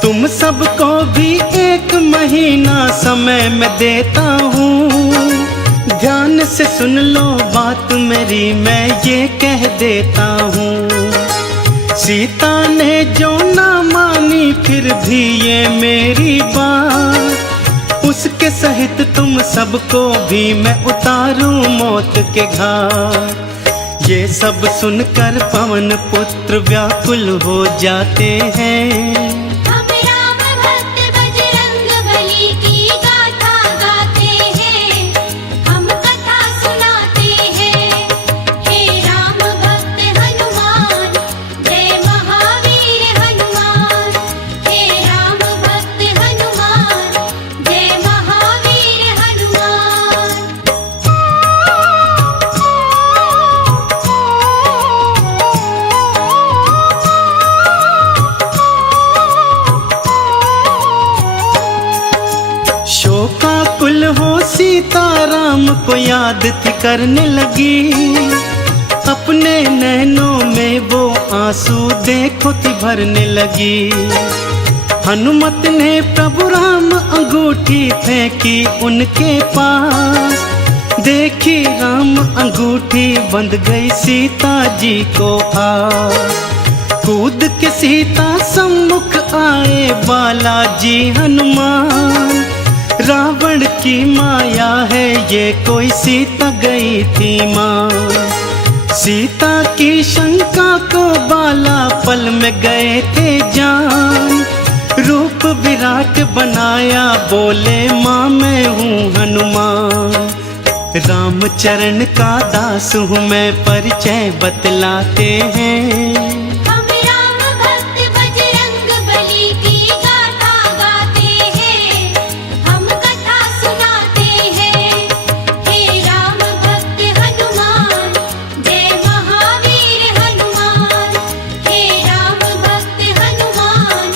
तुम सबको भी 1 महीना समय मैं देता हूँ, ध्यान से सुन लो बात मेरी मैं ये कह देता हूँ। सीता ने जो ना मानी फिर भी ये मेरी बात, उसके सहित तुम सबको भी मैं उतारूं मौत के घाट। ये सब सुनकर पवन पुत्र व्याकुल हो जाते हैं। हम राम भक्त बजरंग बली की गाथा गाते हैं, हम कथा सुनाते हैं। हे राम भक्त हनुमान, जय महावीर हनुमान। हे राम भक्त हनुमान, जय महावीर हनुमान। शोकाकुल हो सीता राम को याद थी करने लगी, अपने नैनों में वो आंसू देखो थी भरने लगी। हनुमत ने प्रभु राम अंगूठी फेंकी उनके पास, देखी राम अंगूठी बंध गई सीता जी को पास। कूद के सीता सम्मुख आए बालाजी हनुमान, रावण की माया है ये कोई सीता गई थी माँ। सीता की शंका को बाला पल में गए थे जान, रूप विराट बनाया बोले माँ मैं हूँ हनुमान। रामचरण का दास हूँ मैं परिचय बतलाते हैं। हम राम भक्त बजरंग बली की गाथा गाते हैं, हम कथा सुनाते हैं। हे राम भक्त हनुमान, जय महावीर हनुमान। हे राम भक्त हनुमान,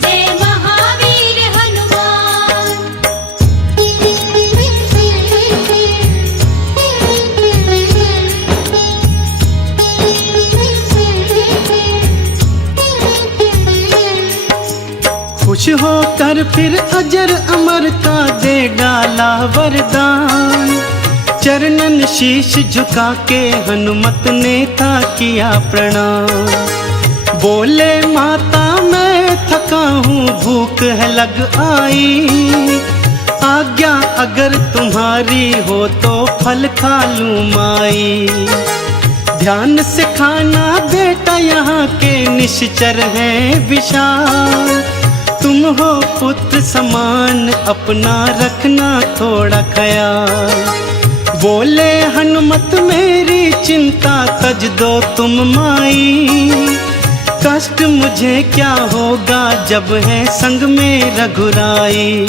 जय महावीर हनुमान। खुश होकर फिर अजर अमर का दे डाला वरदान, चरणन शीश झुका के हनुमत ने था किया प्रणाम। बोले माता मैं थका हूँ भूख है लग आई, आज्ञा अगर तुम्हारी हो तो फल खा लूँ माई। ध्यान से खाना बेटा यहाँ के निश्चर हैं विशाल, तुम हो पुत्र समान अपना रखना थोड़ा ख्याल। बोले हनुमत मेरी चिंता तज दो तुम माई, कष्ट मुझे क्या होगा जब है संग में रघुराई।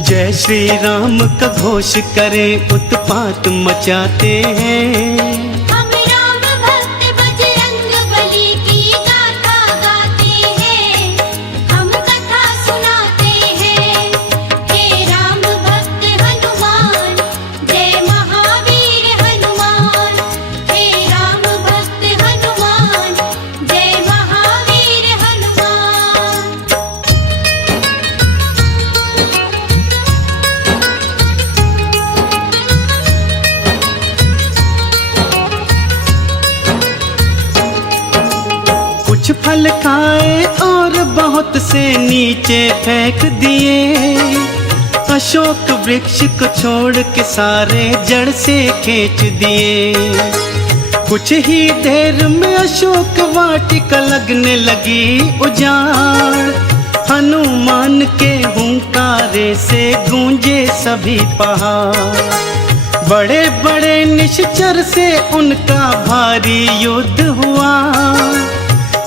जय श्री राम का घोष करे उत्पात मचाते हैं। हम राम भक्त बजरंग बली की गाथा गाते हैं, हम कथा सुनाते हैं। हे राम भक्त हनुमान, जय महावीर हनुमान। हे राम भक्त हनुमान, जय महावीर हनुमान। कुछ फल खाए और बहुत से नीचे फेंक दिए। अशोक वृक्ष को छोड़ के सारे जड़ से खींच दिए। कुछ ही देर में अशोक वाटिका लगने लगी उजाड़। हनुमान के हुंकारे से गूंजे सभी पहाड़। बड़े बड़े निश्चर से उनका भारी युद्ध हुआ।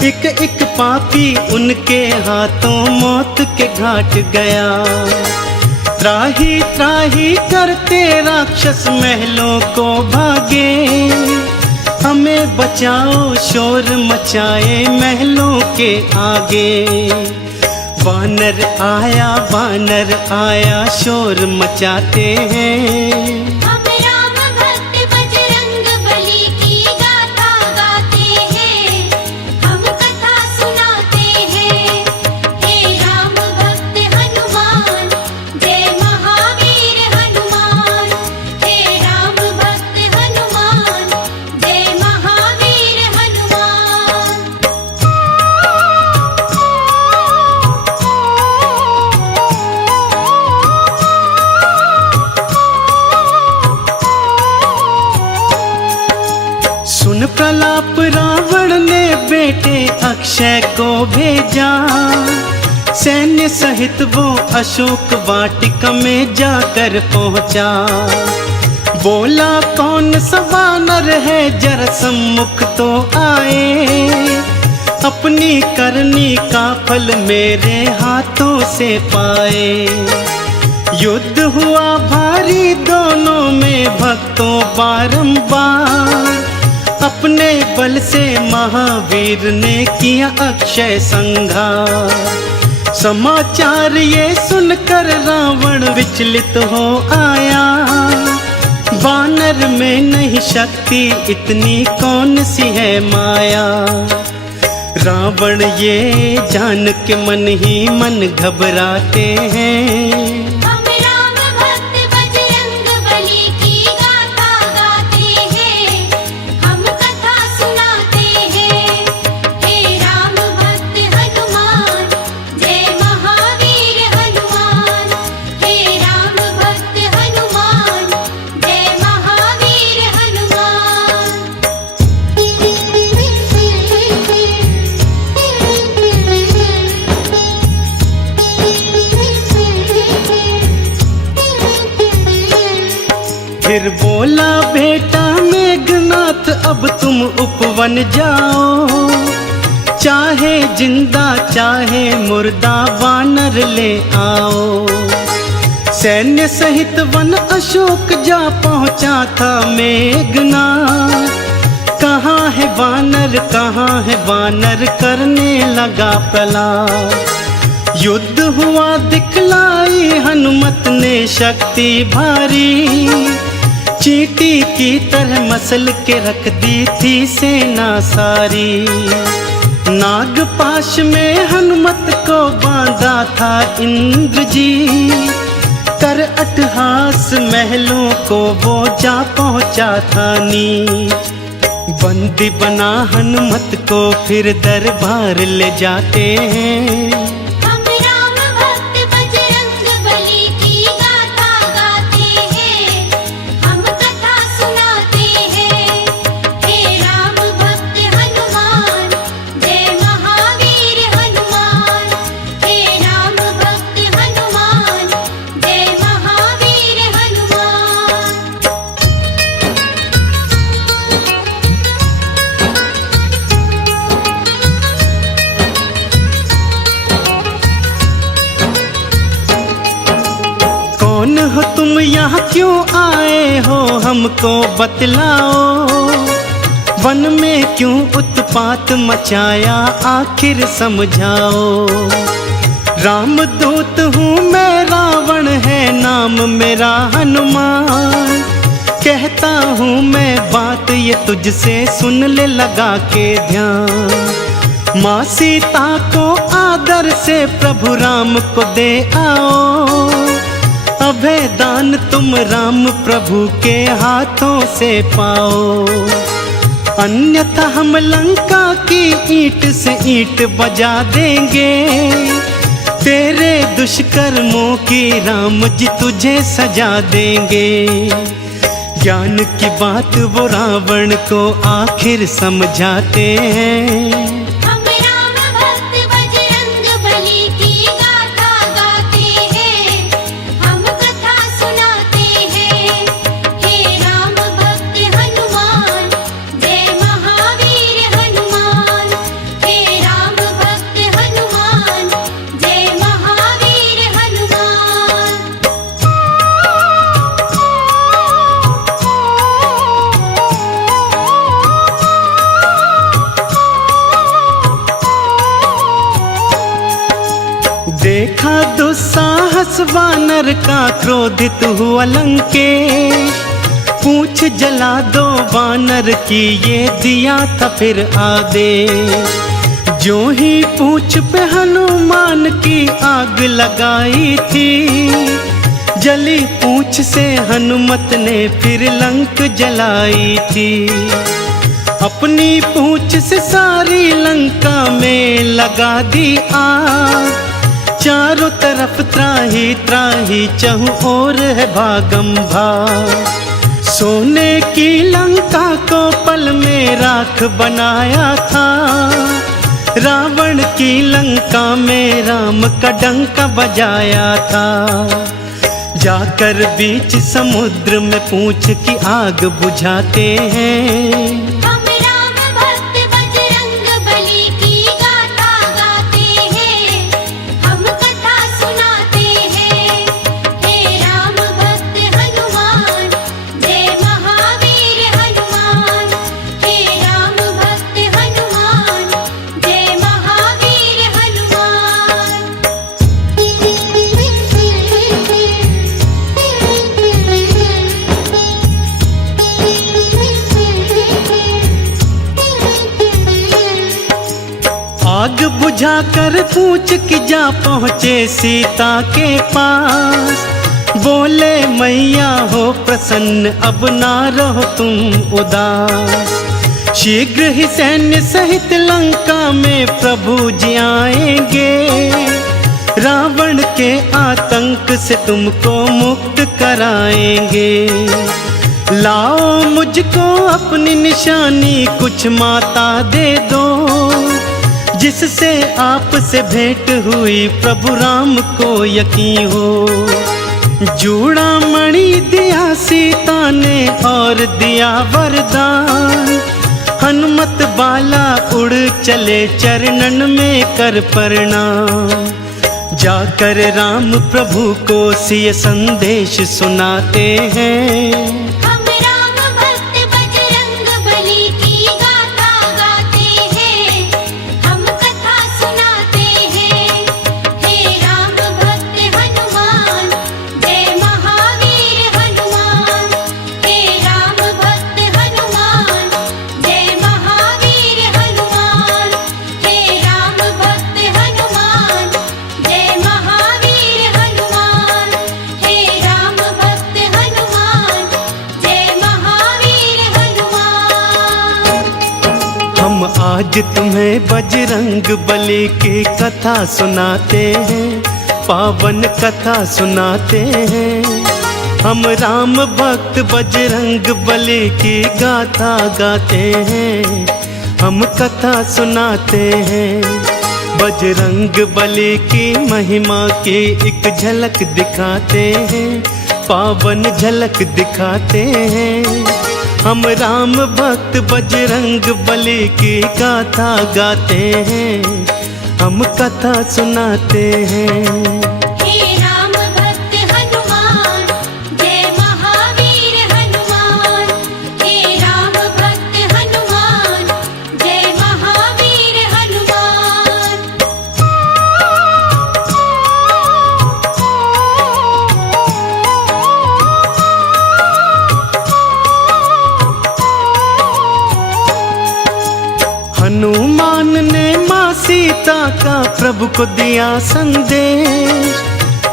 एक एक पापी उनके हाथों मौत के घाट गया। त्राही त्राही करते राक्षस महलों को भागे। हमें बचाओ शोर मचाए महलों के आगे। वानर आया शोर मचाते हैं। हम राम भक्त बजरंग बली की गाथा गाते हैं। हम कथा सुनाते हैं। हे राम भक्त हनुमान, जय महावीर हनुमान। हे राम भक्त हनुमान, जय महावीर हनुमान। सुन प्रलाप रावण ने बेटे अक्षय को भेजा। सैन्य सहित वो अशोक वाटिका में जाकर पहुंचा। बोला कौन सा वानर है जरा सम्मुख तो आए। अपनी करनी का फल मेरे हाथों से पाए। युद्ध हुआ भारी दोनों में भक्तों बारंबार। अपने बल से महावीर ने किया अक्षय संहार। समाचार ये सुनकर रावण विचलित हो आया। वानर में नहीं शक्ति इतनी कौन सी है माया। रावण ये जान के मन ही मन घबराते हैं। हम राम भक्त बजरंग बली की गाथा गाते हैं। हम कथा सुनाते हैं। हे राम भक्त हनुमान, जय महावीर हनुमान। हे राम भक्त हनुमान, जय महावीर हनुमान। फिर बोला बेटा मेघनाथ अब तुम उपवन जाओ। चाहे जिंदा चाहे मुर्दा वानर ले आओ। सैन्य सहित वन अशोक जा पहुंचा था मेघनाथ। कहाँ है वानर करने लगा प्रलाप। युद्ध हुआ दिखलाई हनुमत ने शक्ति भारी। चींटी की तरह मसल के रख दी थी सेना सारी। नागपाश में हनुमत को बांधा था इंद्र जी। कर अट्टहास महलों को वो जा पहुंचा था नीच। बंदी बना हनुमत को फिर दरबार ले जाते हैं। हम राम भक्त बजरंग बली की गाथा गाते हैं। हम कथा सुनाते हैं। हे राम भक्त हनुमान, जय महावीर हनुमान। हे राम भक्त हनुमान, जय महावीर हनुमान। कौन हो तुम यहाँ क्यों आए हो हमको बतलाओ। वन में क्यों उत्पात मचाया आखिर समझाओ। रामदूत हूँ मैं रावण है नाम मेरा हनुमान। कहता हूँ मैं बात ये तुझसे सुन ले लगा के ध्यान। माँ सीता को आदर से प्रभु राम को दे आओ। अभय दान तुम राम प्रभु के हाथों से पाओ। अन्यथा हम लंका की ईंट से ईंट बजा देंगे। तेरे दुष्कर्मों की राम जी तुझे सजा देंगे। ज्ञान की बात वो रावण को आखिर समझाते हैं। हम राम भक्त बजरंग बली की गाथा गाते हैं, हम कथा सुनाते हैं। हे राम भक्त हनुमान, जय महावीर हनुमान। हे राम भक्त हनुमान, जय महावीर हनुमान। देखा दुस्साहस वानर का, क्रोधित हुआ लंकेश। पूछ जला दो वानर की, ये दिया था फिर आदेश। जो ही पूछ पे हनुमान की आग लगाई थी, जली पूछ से हनुमत ने फिर लंक जलाई थी। अपनी पूछ से सारी लंका में लगा दी आग। चारों तरफ त्राही त्राही, चहुं ओर है भागम भाग। सोने की लंका को पल में राख बनाया था। रावण की लंका में राम का डंका बजाया था। जाकर बीच समुद्र में पूछ की आग बुझाते हैं। हम राम भक्त बजरंग बली की गाथा गाते हैं, हम कथा सुनाते हैं। हे राम भक्त हनुमान, जय महावीर हनुमान। हे राम भक्त हनुमान, जय महावीर हनुमान। आग बुझाकर पूछ की जा पहुँचे सीता के पास। बोले मैया हो प्रसन्न, अब ना रहो तुम उदास। शीघ्र ही सैन्य सहित लंका में प्रभु जी आएंगे। रावण के आतंक से तुमको मुक्त कराएंगे। लाओ मुझको अपनी निशानी, कुछ माता दे दो। जिससे आपसे भेंट हुई प्रभु राम को यकीन हो। जूड़ा मणि दिया सीता ने और दिया वरदान। हनुमत बाला उड़ चले चरणन में कर प्रणाम। जाकर राम प्रभु को सिय संदेश सुनाते हैं। हम राम भक्त बजरंग बली की गाथा गाते हैं, हम कथा सुनाते हैं। हे राम भक्त हनुमान, जय महावीर हनुमान। हे राम भक्त हनुमान, जय महावीर हनुमान। हे राम भक्त हनुमान, जय महावीर हनुमान। हे राम भक्त हनुमान, जय महावीर हनुमान। हम आज तुम्हें बजरंग बली की कथा सुनाते हैं, पावन कथा सुनाते हैं। हम राम भक्त बजरंग बली की गाथा गाते हैं, हम कथा सुनाते हैं। बजरंग बली की महिमा की एक झलक दिखाते हैं, पावन झलक दिखाते हैं। हम राम भक्त बजरंग बली की गाथा गाते हैं, हम कथा सुनाते हैं। हे राम भक्त हनुमान, जय महावीर हनुमान। हे राम भक्त हनुमान, जय महावीर हनुमान। हनुमान ने माँ सीता का प्रभु को दिया संदेश।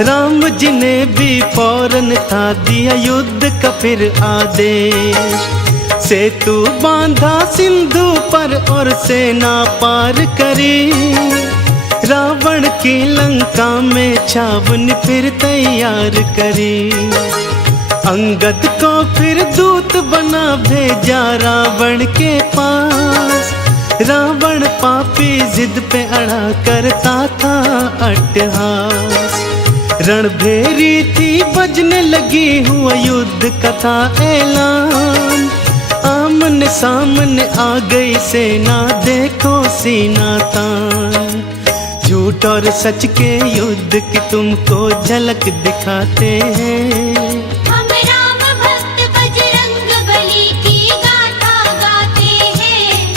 राम जी ने भी फौरन था दिया युद्ध का फिर आदेश। सेतु बांधा सिंधु पर और सेना पार करी, रावण की लंका में छावनी फिर तैयार करी। अंगद को फिर दूत बना भेजा रावण के पास, रावण पापी जिद पे अड़ा करता था अट्टहास। रणभेरी थी बजने लगी हुआ युद्ध कथा ऐलान, आमने सामने आ गई सेना देखो सीना तान। झूठ और सच के युद्ध की तुमको झलक दिखाते हैं, हम राम भक्त बजरंग बली की गाथा गाते हैं,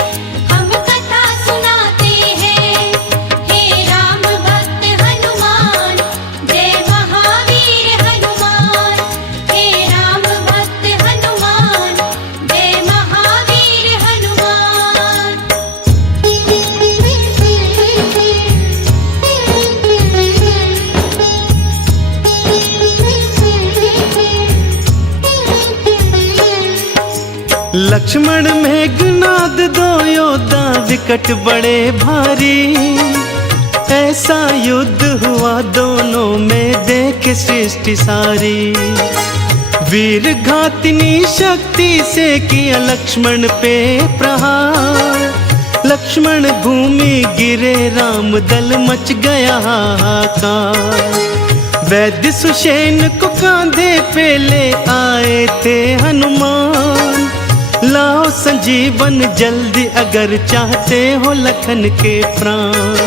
हम कथा सुनाते हैं। हे राम भक्त हनुमान, जय महावीर हनुमान। हे राम भक्त हनुमान, जय महावीर हनुमान। लक्ष्मण मेघनाद दो योद्धा विकट बड़े भारी, ऐसा युद्ध हुआ दोनों में देख सृष्टि सारी। वीर घातिनी शक्ति से किया लक्ष्मण पे प्रहार, लक्ष्मण भूमि गिरे राम दल मच गया हाहाकार। वैद्य सुषेण को कांधे पे ले आए थे हनुमान, लाओ संजीवन जल्दी अगर चाहते हो लखन के प्राण।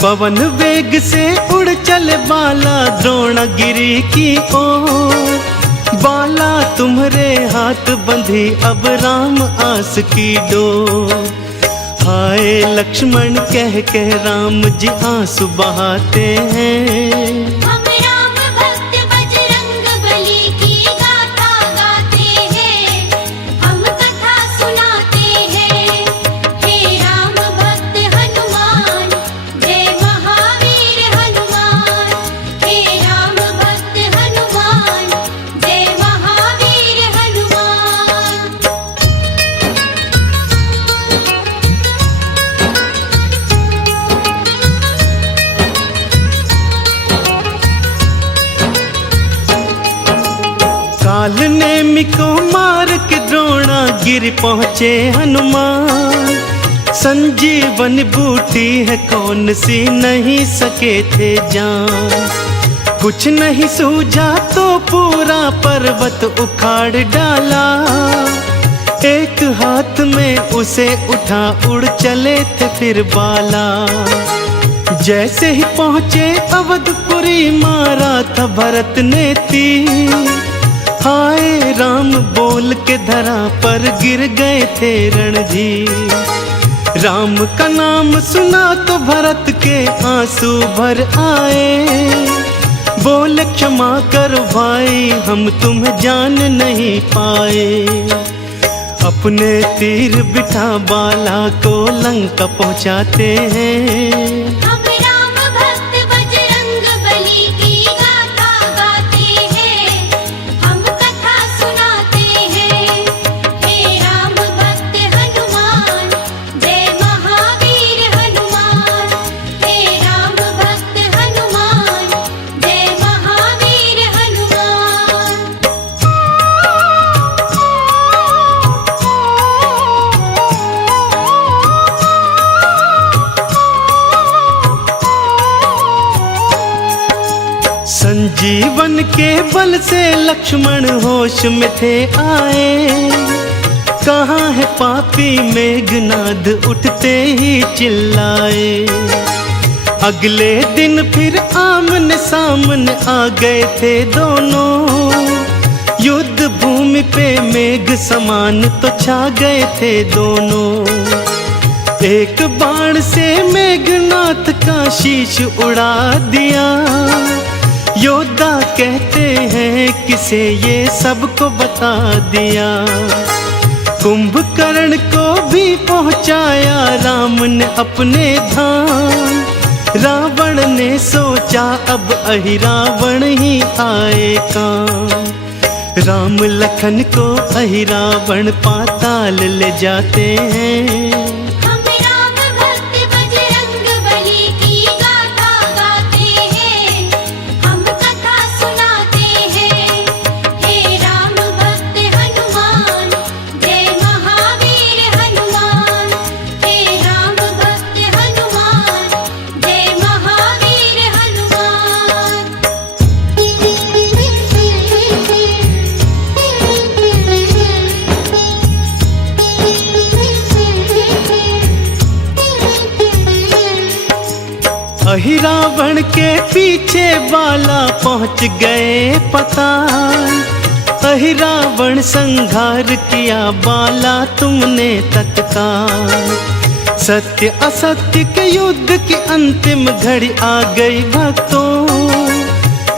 पवन वेग से उड़ चले बाला द्रोणगिरी की ओर, बाला तुम्हारे हाथ बंधी अब राम आस की डोर। हाय लक्ष्मण कह कह राम जी आंसू बहाते हैं, हम राम भक्त बजरंग बली की गाथा गाते हैं, हम कथा सुनाते हैं। हे राम भक्त हनुमान, जय महावीर हनुमान। हे राम भक्त हनुमान, जय महावीर हनुमान। काल नेमि को मार के द्रोणा गिर पहुँचे हनुमान। संजीवन बूटी है कौन सी नहीं सके थे जान, कुछ नहीं सूझा तो पूरा पर्वत उखाड़ डाला। एक हाथ में उसे उठा उड़ चले थे फिर बाला। जैसे ही पहुँचे अवधपुरी मारा था भरत ने तीर, हाय राम बोल के धरा पर गिर गए थे रणधीर। राम का नाम सुना तो भरत के आंसू भर आए, बोले क्षमा करो भाई हम तुम्हें जान नहीं पाए। अपने तीर बिठा बाला को लंका पहुंचाते हैं, हम राम भक्त बजरंग बली की गाथा गाते हैं, हम कथा सुनाते हैं। हे राम भक्त हनुमान, जय महावीर हनुमान। हे राम भक्त हनुमान, जय महावीर हनुमान। संजीवन के बल से लक्ष्मण होश में थे आए। कहाँ है पापी मेघनाद उठते ही चिल्लाए। अगले दिन फिर आमने सामने आ गए थे दोनों, युद्ध भूमि पे मेघ समान तो छा गए थे दोनों। एक बाण से मेघनाथ का शीश उड़ा दिया, योद्धा कहते हैं किसे ये सबको बता दिया। कुंभकर्ण को भी पहुंचाया राम ने अपने धाम। रावण ने सोचा अब अहि रावण ही आए काम। राम लखन को अहिरावण पाताल ले जाते हैं। हम राम भक्त बजरंग बली की गाथा गाते हैं, हम कथा सुनाते हैं। हे राम भक्त हनुमान, जय महावीर हनुमान। हे राम भक्त हनुमान, जय महावीर हनुमान। अहिरावण के पीछे बाला पहुंच गए पताल। अहिरावण संघार किया बाला तुमने तत्काल। सत्य असत्य के युद्ध की अंतिम घड़ी आ गई भक्तों।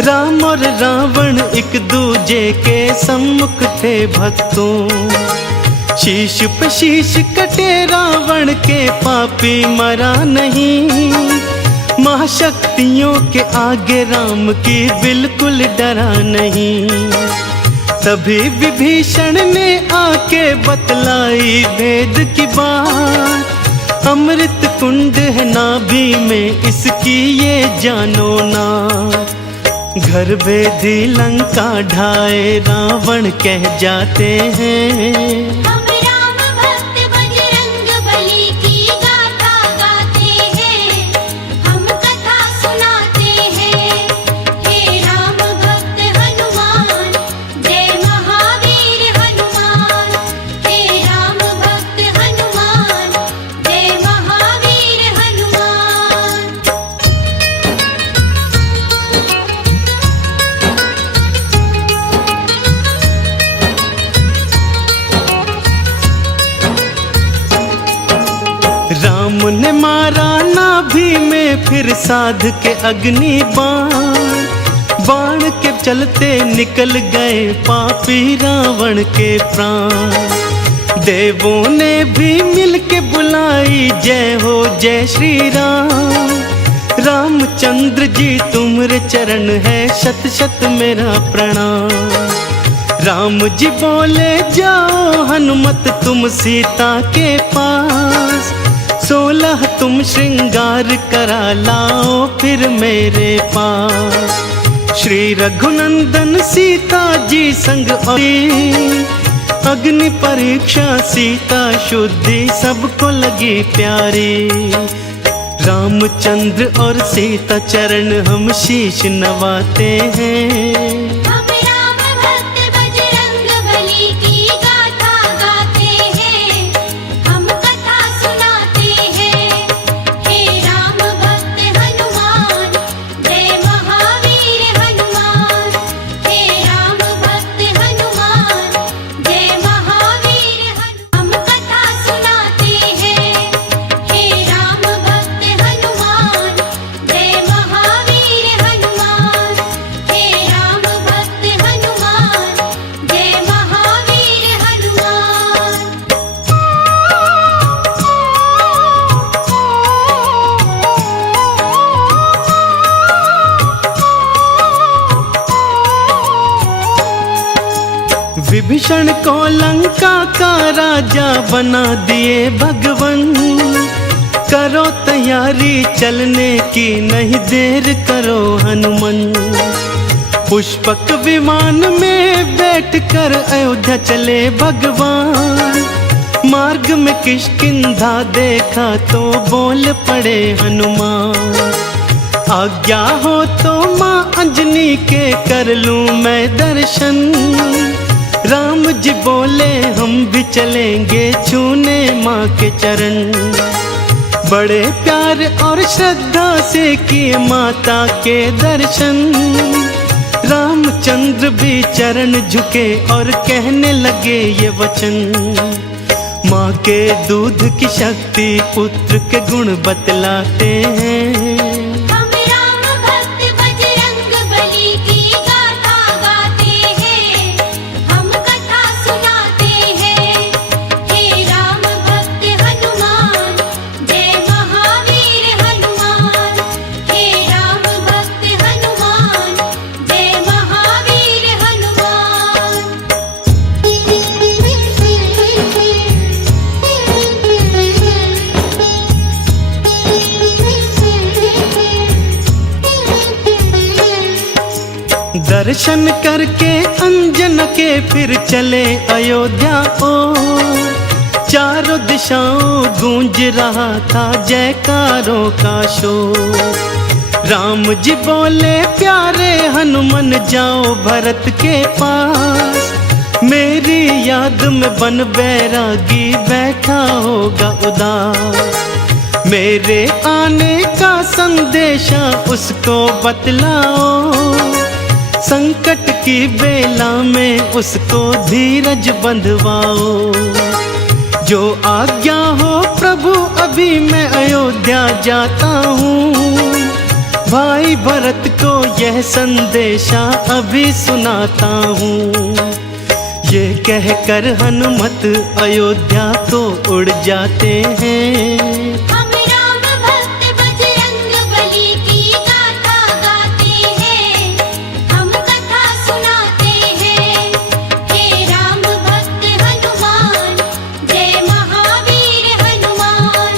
राम और रावण एक दूजे के सम्मुख थे भक्तों। शीश पे शीश कटे रावण के, पापी मरा नहीं। महाशक्तियों के आगे राम की बिल्कुल डरा नहीं। तभी विभीषण ने आके बतलाई भेद की बात। अमृत कुंड है नाभि में इसकी ये जानो ना। घर भेदी लंका ढाए रावण कह जाते हैं। हम राम भक्त बजरंग बली की गाथा गाते हैं, हम कथा सुनाते हैं। हे राम भक्त हनुमान, जय महावीर हनुमान। हे राम भक्त हनुमान, जय महावीर हनुमान। राम ने मारा नाभि में फिर साध के अग्नि बाण। बाण के चलते निकल गए पापी रावण के प्राण। देवों ने भी मिल के बुलाई जय हो जय श्री राम। रामचंद्र जी तुम्हारे चरण है शत शत मेरा प्रणाम। राम जी बोले जाओ हनुमत तुम सीता के पास। 16 तुम श्रृंगार करा लाओ फिर मेरे पास। श्री रघुनंदन सीता जी संग आई। अग्नि परीक्षा सीता शुद्धि सबको लगी प्यारी। रामचंद्र और सीता चरण हम शीश नवाते हैं। हम राम भक्त बजरंग बली की गाथा गाते हैं, हम कथा सुनाते हैं। हे राम भक्त हनुमान, जय महावीर हनुमान। हे राम भक्त हनुमान, जय महावीर हनुमान। हम कथा सुनाते हैं। हे राम भक्त हनुमान, जय महावीर हनुमान। हे राम भक्त हनुमान, जय महावीर हनुमान। विभीषण को लंका का राजा बना दिए भगवन। करो तैयारी चलने की नहीं देर करो हनुमान। पुष्पक विमान में बैठकर अयोध्या चले भगवान। मार्ग में किष्किंधा देखा तो बोल पड़े हनुमान। आज्ञा हो तो माँ अंजनी के कर लूं मैं दर्शन। राम जी बोले हम भी चलेंगे छूने माँ के चरण। बड़े प्यार और श्रद्धा से किए माता के दर्शन। रामचंद्र भी चरण झुके और कहने लगे ये वचन। माँ के दूध की शक्ति पुत्र के गुण बतलाते हैं। हम राम भक्त बजरंग बली की गाथा गाते हैं, हम कथा सुनाते हैं। हे राम भक्त हनुमान, जय महावीर हनुमान। हे राम भक्त हनुमान, जय महावीर हनुमान। दर्शन करके अंजन के फिर चले अयोध्या ओ। चारों दिशाओं गूंज रहा था जयकारों का शोर। राम जी बोले प्यारे हनुमान जाओ भरत के पास। मेरी याद में बन बैरागी बैठा होगा उदास। मेरे आने का संदेशा उसको बतलाओ। संकट की बेला में उसको धीरज बंधवाओ। जो आज्ञा हो प्रभु अभी मैं अयोध्या जाता हूँ। भाई भरत को यह संदेशा अभी सुनाता हूँ। ये कहकर हनुमत अयोध्या को उड़ जाते हैं। हम राम भक्त बजरंग बली की गाथा गाते हैं। हम कथा सुनाते हैं। हे राम भक्त हनुमान जय महावीर हनुमान।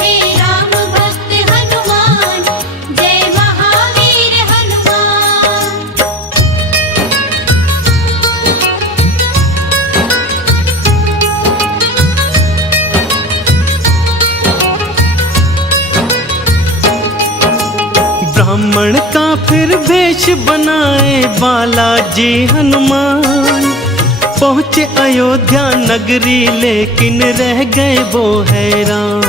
हे राम भक्त हनुमान जय महावीर हनुमान। ब्राह्मण का फिर वेश बनाए बालाजी हनुमान। पहुँचे अयोध्या नगरी लेकिन रह गए वो हैरान।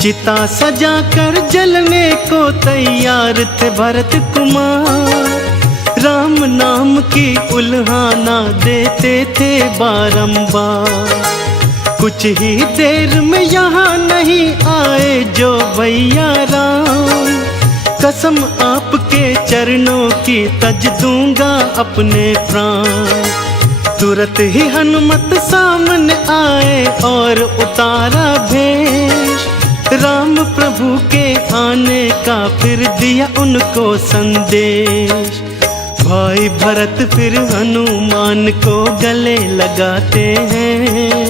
चिता सजा कर जलने को तैयार थे भरत कुमार। राम नाम की उल्हाना देते थे बारंबार। कुछ ही देर में यहाँ नहीं आए जो भैया राम। कसम आपके चरणों की तज दूंगा अपने प्राण। तुरंत ही हनुमत सामने आए और उतारा भेष। राम प्रभु के आने का फिर दिया उनको संदेश। भाई भरत फिर हनुमान को गले लगाते हैं।